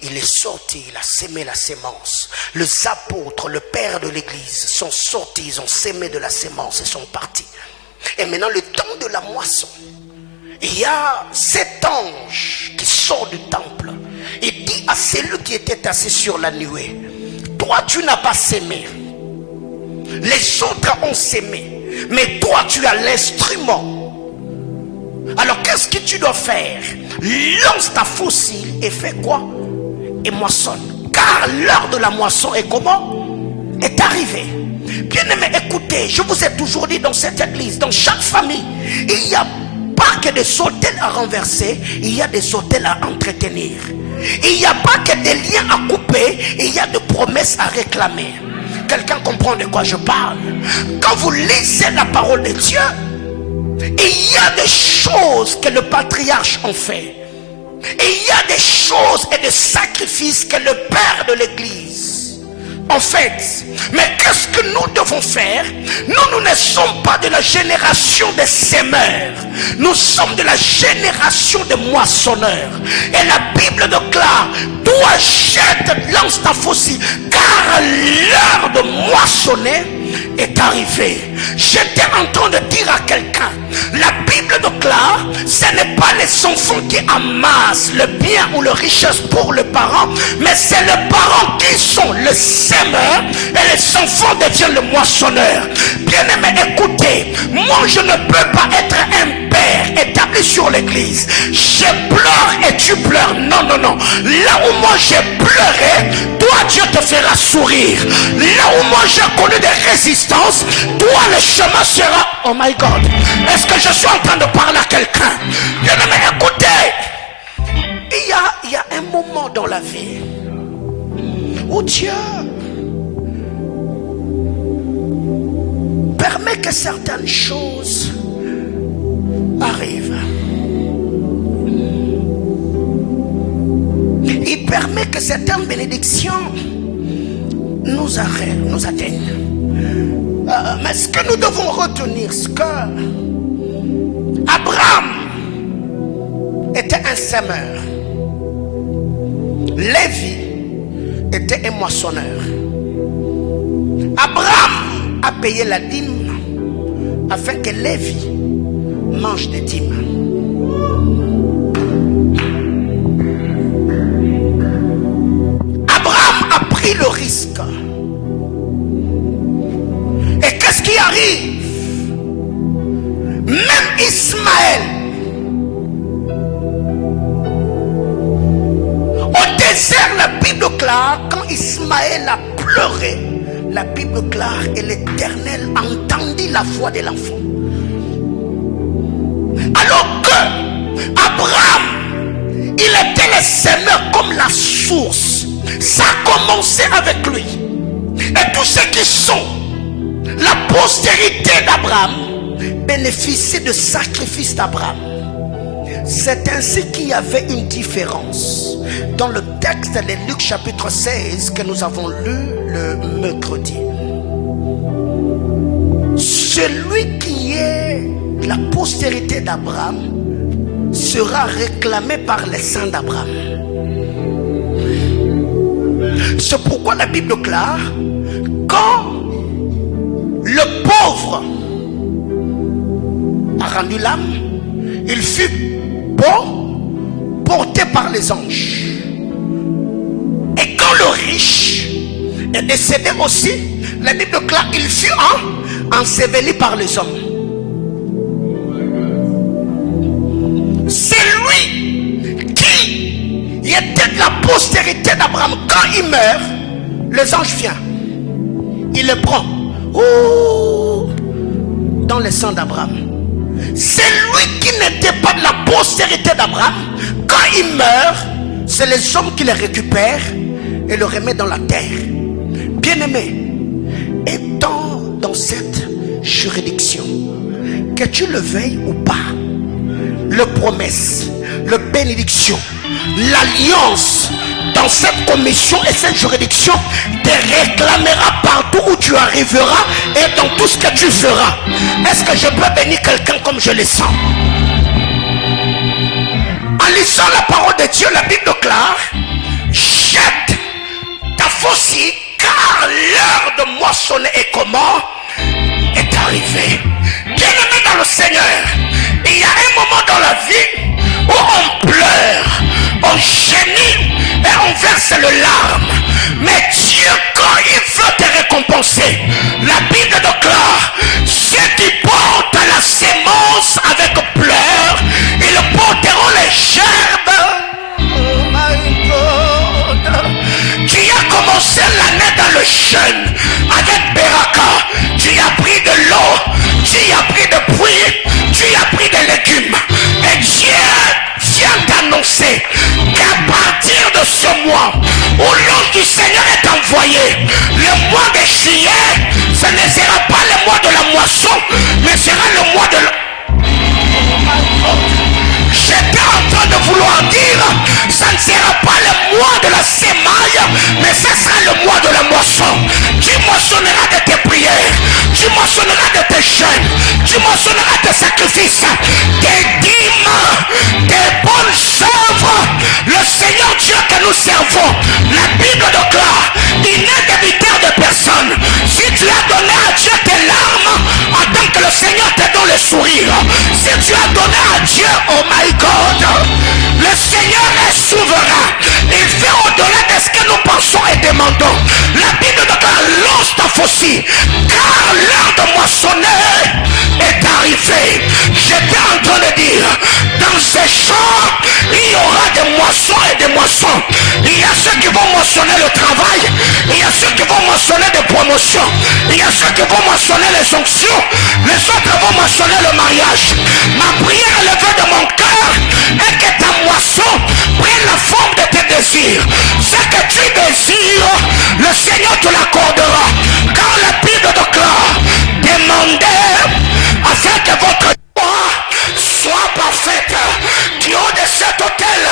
Il est sorti, il a sémé la sémence. Les apôtres, le père de l'église sont sortis, ils ont sémé de la sémence et sont partis. Et maintenant le temps de la moisson, il y a cet ange qui sort du temple. Il dit à celui qui était assis sur la nuée, toi tu n'as pas sémé, les autres ont sémé, mais toi tu as l'instrument. Alors qu'est-ce que tu dois faire? Lance ta faucille et fais quoi? Et moissonne, car l'heure de la moisson est comment? Est arrivée. Bien aimé, écoutez, je vous ai toujours dit, dans cette église, dans chaque famille, il n'y a pas que des autels à renverser, il y a des autels à entretenir. Il n'y a pas que des liens à couper, il y a des promesses à réclamer. Quelqu'un comprend de quoi je parle? Quand vous lisez la parole de Dieu, il y a des choses que le patriarche ont fait. Et il y a des choses et des sacrifices que le père de l'église en fait. Mais qu'est-ce que nous devons faire? Nous ne sommes pas de la génération des sémeurs, nous sommes de la génération des moissonneurs. Et la Bible déclare, toi jette, lance ta faucille, car l'heure de moissonner est arrivée. J'étais en train de dire à quelqu'un, la Bible déclare, ce n'est pas les enfants qui amassent le bien ou la richesse pour le parent, mais c'est les parents qui sont le sémeur et les enfants deviennent le moissonneur. Bien aimé, écoutez, moi je ne peux pas être un père établi sur l'église. Je pleure et tu pleures. Non, non, non. Là où moi j'ai pleuré, toi Dieu te fera sourire. Là où moi j'ai connu des résistances, toi le chemin sera. Oh my God. Est-ce que je suis en train de parler à quelqu'un? Bien aimé, écoutez, il y a un moment dans la vie où Dieu permet que certaines choses arrivent. Il permet que certaines bénédictions nous atteignent. Mais ce que nous devons retenir, c'est que Abraham était un sémeur. Lévi était un moissonneur. Abraham a payé la dîme afin que Lévi mange des dîmes. Abraham a pris le risque. Et qu'est-ce qui arrive? Même Ismaël, au désert, la Bible déclare, quand Ismaël a pleuré, la Bible déclare et l'Éternel entendit la voix de l'enfant. Alors que Abraham, il était le semeur comme la source. Ça a commencé avec lui. Et tous ceux qui sont la postérité d'Abraham bénéficient de sacrifice d'Abraham. C'est ainsi qu'il y avait une différence dans le texte de Luc chapitre 16 que nous avons lu le mercredi. Celui qui est la postérité d'Abraham sera réclamé par les saints d'Abraham. C'est pourquoi la Bible déclare, quand le pauvre a rendu l'âme, il fut porté par les anges. Et quand le riche est décédé aussi, la Bible déclare qu'il fut enseveli par les hommes. C'est lui qui était de la postérité d'Abraham. Quand il meurt, les anges viennent, il le prend dans le sang d'Abraham. C'est lui qui n'était pas de la postérité d'Abraham. Quand il meurt, c'est les hommes qui le récupèrent et le remettent dans la terre. Bien-aimé, étant dans cette juridiction, que tu le veuilles ou pas, le promesse, le bénédiction, l'alliance dans cette commission et cette juridiction te réclamera partout où tu arriveras et dans tout ce que tu feras. Est-ce que je peux bénir quelqu'un comme je le sens? En lisant la parole de Dieu, la Bible déclare: jette ta faucille, car l'heure de moissonner et comment est arrivée. Bien-aimé dans le Seigneur, il y a un moment dans la vie où on pleure, on gémit et on verse le larmes. Mais Dieu, quand il veut te récompenser, la Bible déclare: ceux qui portent la sémence avec pleurs, ils porteront les gerbes. Oh my God. Tu as commencé l'année dans le jeûne avec Beraka. Tu as pris de l'eau, tu as pris de pluie, tu as pris des légumes. Et Dieu vient d'annoncer qu'à partir de ce mois où l'ange du Seigneur est envoyé, le mois de juillet, ce ne sera pas le mois de la moisson, mais sera le mois de la... J'étais en train de vouloir dire, ça ne sera pas le mois de la sémaille, mais ce sera le mois de la moisson. Tu moissonneras de tes prières, tu moissonneras de tes jeûnes, tu moissonneras de tes sacrifices, tes dîmes, tes bonnes œuvres. Le Seigneur Dieu que nous servons, la Bible déclare, il n'est débiteur de personne. Si tu as donné à Dieu tes larmes, attends que le Seigneur te donne le sourire. Si tu as donné à Dieu, oh my God, le Seigneur est souverain. Il fait au-delà de ce que nous pensons et demandons. La Bible déclare: lance ta faucille, car l'heure de moissonner est arrivée. J'étais en train de dire, dans ces champs, il y aura des moissons et des moissons. Il y a ceux qui vont moissonner le travail, il y a ceux qui vont moissonner des promotions, il y a ceux qui vont moissonner les sanctions, les autres vont moissonner le mariage. Ma prière élevée de mon cœur est que ta moisson prenne la forme de tes désirs. Ce que tu désires, le Seigneur te l'accordera. Car la Bible déclare: demandez afin que votre foi soit parfaite. Du haut de cet autel,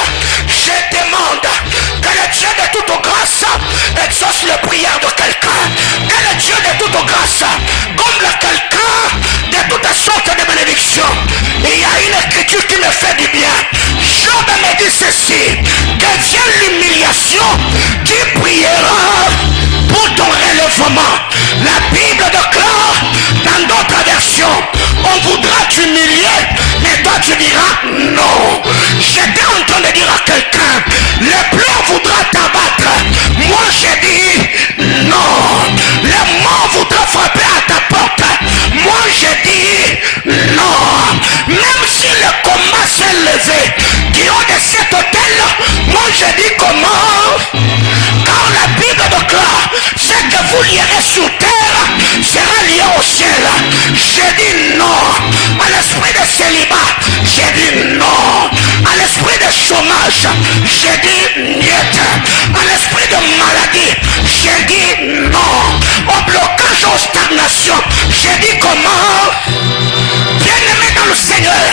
je demande que le Dieu de toute grâce exauce les prières de quelqu'un. Que le Dieu de toute grâce comble quelqu'un de toutes sortes de bénédictions. Il y a une écriture qui me fait du bien. Job me dit ceci: que vient l'humiliation qui priait priera pour ton relèvement. La Bible déclare dans d'autres versions, on voudra t'humilier, mais toi tu diras non. J'étais en train de dire à quelqu'un, le plan voudra t'abattre. Moi j'ai dit non. Le mort voudra frapper à ta porte. Moi j'ai dit non. Même si le combat s'est levé du haut de cet hôtel, moi j'ai dit comment? Car la Bible déclare, ce que vous lierez sur terre sera lié au ciel. J'ai dit non. À l'esprit de célibat, j'ai dit non. À l'esprit de chômage, j'ai dit niet. À l'esprit de maladie, j'ai dit non. Au blocage, aux stagnations, j'ai dit comment? Bien-aimé dans le Seigneur,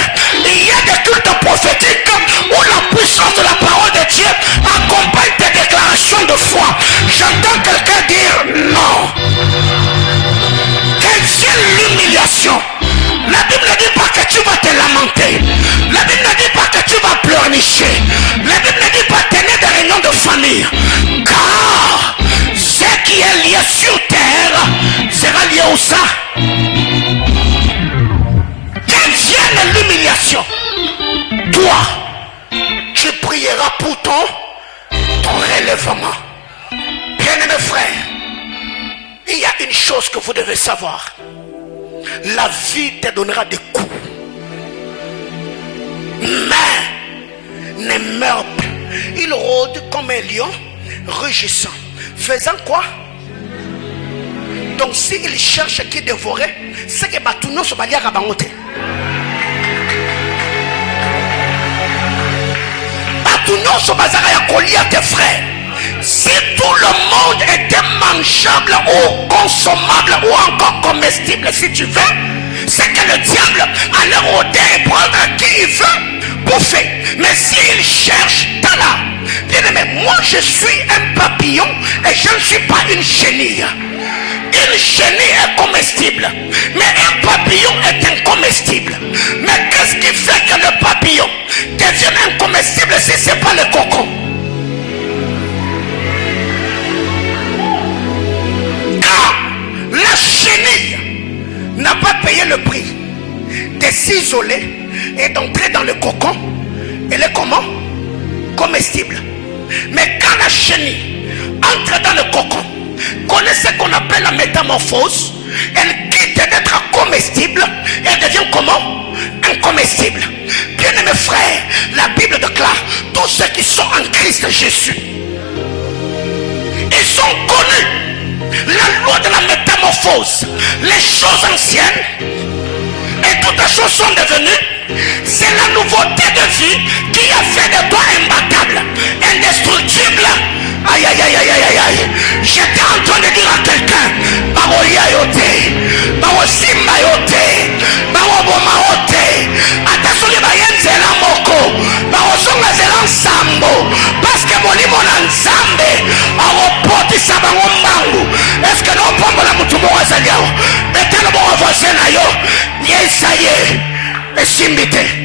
il y a des cultes prophétiques où la puissance de la parole de Dieu accompagne des déclarations de foi. J'entends quelqu'un dire non. Quelle vienne l'humiliation. La Bible ne dit pas que tu vas te lamenter. La Bible ne dit pas que tu vas pleurnicher. La Bible ne dit pas tenir des réunions de famille. Car ce qui est lié sur terre sera lié au sang. Quelle vienne l'humiliation. Toi, tu prieras pour ton relèvement. Bien-aimés frères, il y a une chose que vous devez savoir. La vie te donnera des coups. Mais ne meurs pas. Il rôde comme un lion rugissant. Faisant quoi? Donc s'il cherche qui dévorer, c'est que Batouno se balia rabangote. Batouno se bazara ya kolia tes frères. Si tout le monde était mangeable ou consommable ou encore comestible, si tu veux, c'est que le diable allait rôder et prendre qui il veut bouffer. Mais s'il cherche, t'as là. Bien aimé, moi je suis un papillon et je ne suis pas une chenille. Une chenille est comestible, mais un papillon est incomestible. Mais qu'est-ce qui fait que le papillon devienne incomestible si ce n'est pas le cocon? La chenille n'a pas payé le prix de s'isoler et d'entrer dans le cocon. Elle est comment? Comestible. Mais quand la chenille entre dans le cocon, connaît ce qu'on appelle la métamorphose, elle quitte d'être comestible et elle devient comment? Incomestible. Bien aimés frères, la Bible déclare tous ceux qui sont en Christ Jésus, ils sont connus. La loi de la métamorphose, les choses anciennes et toutes les choses sont devenues. C'est la nouveauté de vie qui a fait de toi imbattable, indestructible. Aïe aïe aïe aïe aïe aïe. J'étais en train de dire à quelqu'un, Barolia yote, Barosimba yote, Baroboma yote, Atasoli bayenzela moko, Barosonga zela nsambo, parce que mon limon nzambe, Aropoti sabango mbangu. Est-ce que non pombo la mutumo wa zaliao? Betelo bon voisin na yo, yesaye, esimbite.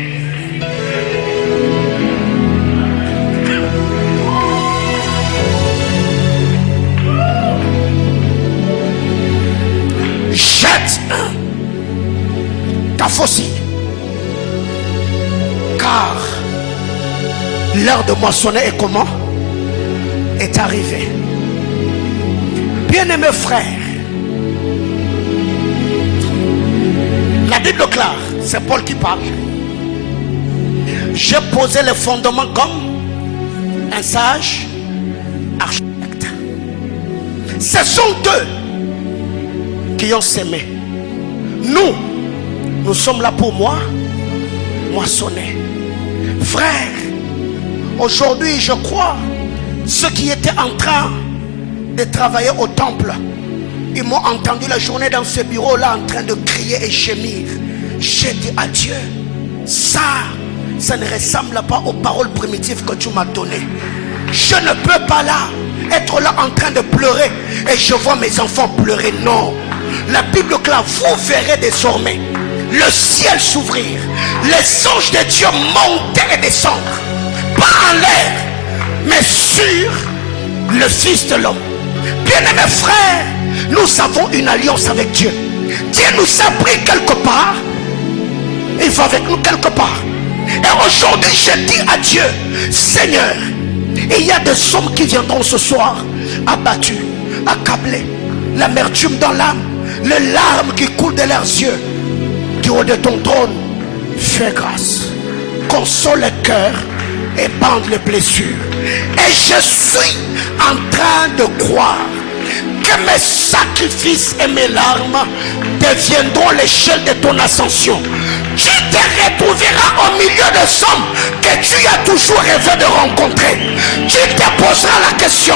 Jette ta faucille, car l'heure de moissonner est comment? Est arrivée. Bien-aimés frères, la Bible déclare, c'est Paul qui parle. J'ai posé les fondements comme un sage architecte. Ce sont eux qui ont semé. Nous sommes là pour moissonner. Frère, aujourd'hui je crois, ceux qui étaient en train de travailler au temple, ils m'ont entendu la journée dans ce bureau là en train de crier et gémir. J'ai dit à Dieu, ça ne ressemble pas aux paroles primitives que tu m'as données. Je ne peux pas là être là en train de pleurer et je vois mes enfants pleurer. Non. La Bible déclare, vous verrez désormais le ciel s'ouvrir, les anges de Dieu monter et descendre, pas en l'air, mais sur le Fils de l'homme. Bien-aimés frères, nous avons une alliance avec Dieu. Dieu nous a pris quelque part. Il va avec nous quelque part. Et aujourd'hui, je dis à Dieu, Seigneur, il y a des hommes qui viendront ce soir abattus, accablés, l'amertume dans l'âme, les larmes qui coulent de leurs yeux. Du haut de ton trône, fais grâce, console les cœurs et bande les blessures. Et je suis en train de croire que mes sacrifices et mes larmes deviendront l'échelle de ton ascension. Tu te retrouveras au milieu des hommes que tu as toujours rêvé de rencontrer. Tu te poseras la question,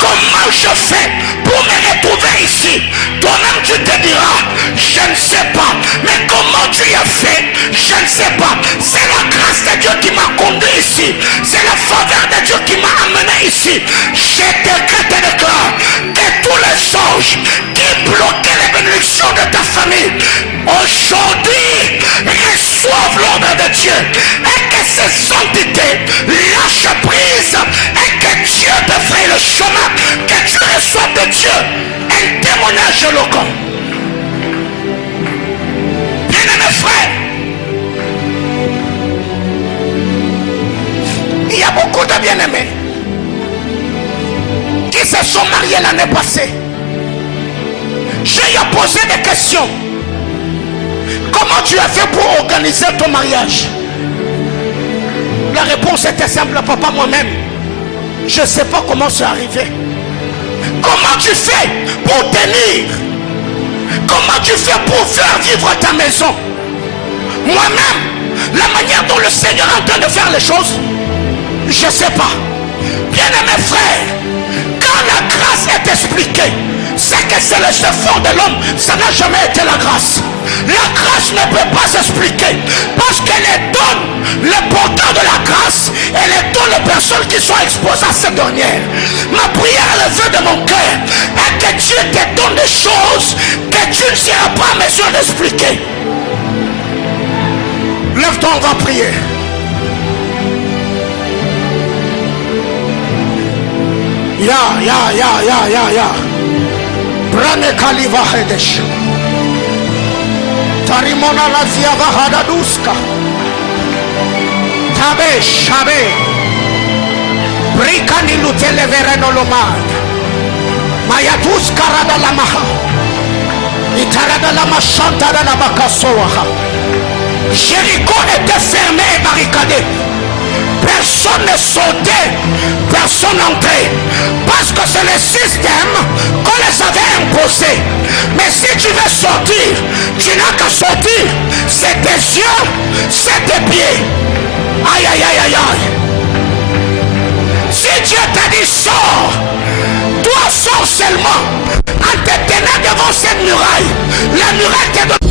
comment je fais pour me retrouver ici? Toi-même tu te diras, je ne sais pas. Mais comment tu as fait? Je ne sais pas. C'est la grâce de Dieu qui m'a conduit ici. C'est la faveur de Dieu qui m'a amené ici. Je te déclare que tous les anges qui bloquaient les bénédictions de ta famille, aujourd'hui reçoivent l'ordre de Dieu, et que ces entités lâchent prise, et que Dieu te fraye le chemin, que tu reçoives de Dieu un témoignage éloquent. Bien-aimés frères, il y a beaucoup de bien-aimés qui se sont mariés l'année passée. J'ai posé des questions. Comment tu as fait pour organiser ton mariage? La réponse était simple, papa, moi-même. Je ne sais pas comment c'est arrivé. Comment tu fais pour tenir? Comment tu fais pour faire vivre ta maison? Moi-même, la manière dont le Seigneur est en train de faire les choses, je ne sais pas. Bien-aimés frères, quand la grâce est expliquée, c'est que c'est les efforts de l'homme, ça n'a jamais été la grâce. La grâce ne peut pas s'expliquer parce qu'elle donne le porteur de la grâce, elle donne les personnes qui sont exposées à cette dernière. Ma prière à le vœu de mon cœur est que Dieu te donne des choses que tu ne seras pas en mesure d'expliquer. Lève-toi, on va prier. Ya. Brane kaliva hedesh. Tarimona lazia vahada duska. Tabe shabe. Brikani lutele vereno lomad. Mayatus karada lamaha. Itarada lama shantara la bakasoaha. Jéricho était fermé et barricadé. Personne ne sortait, personne n'entrait. Parce que c'est le système qu'on les avait imposé. Mais si tu veux sortir, tu n'as qu'à sortir. C'est tes yeux, c'est tes pieds. Aïe, aïe, aïe, aïe, aïe. Si Dieu t'a dit sors, toi sors seulement. En te tenant devant cette muraille, la muraille te donne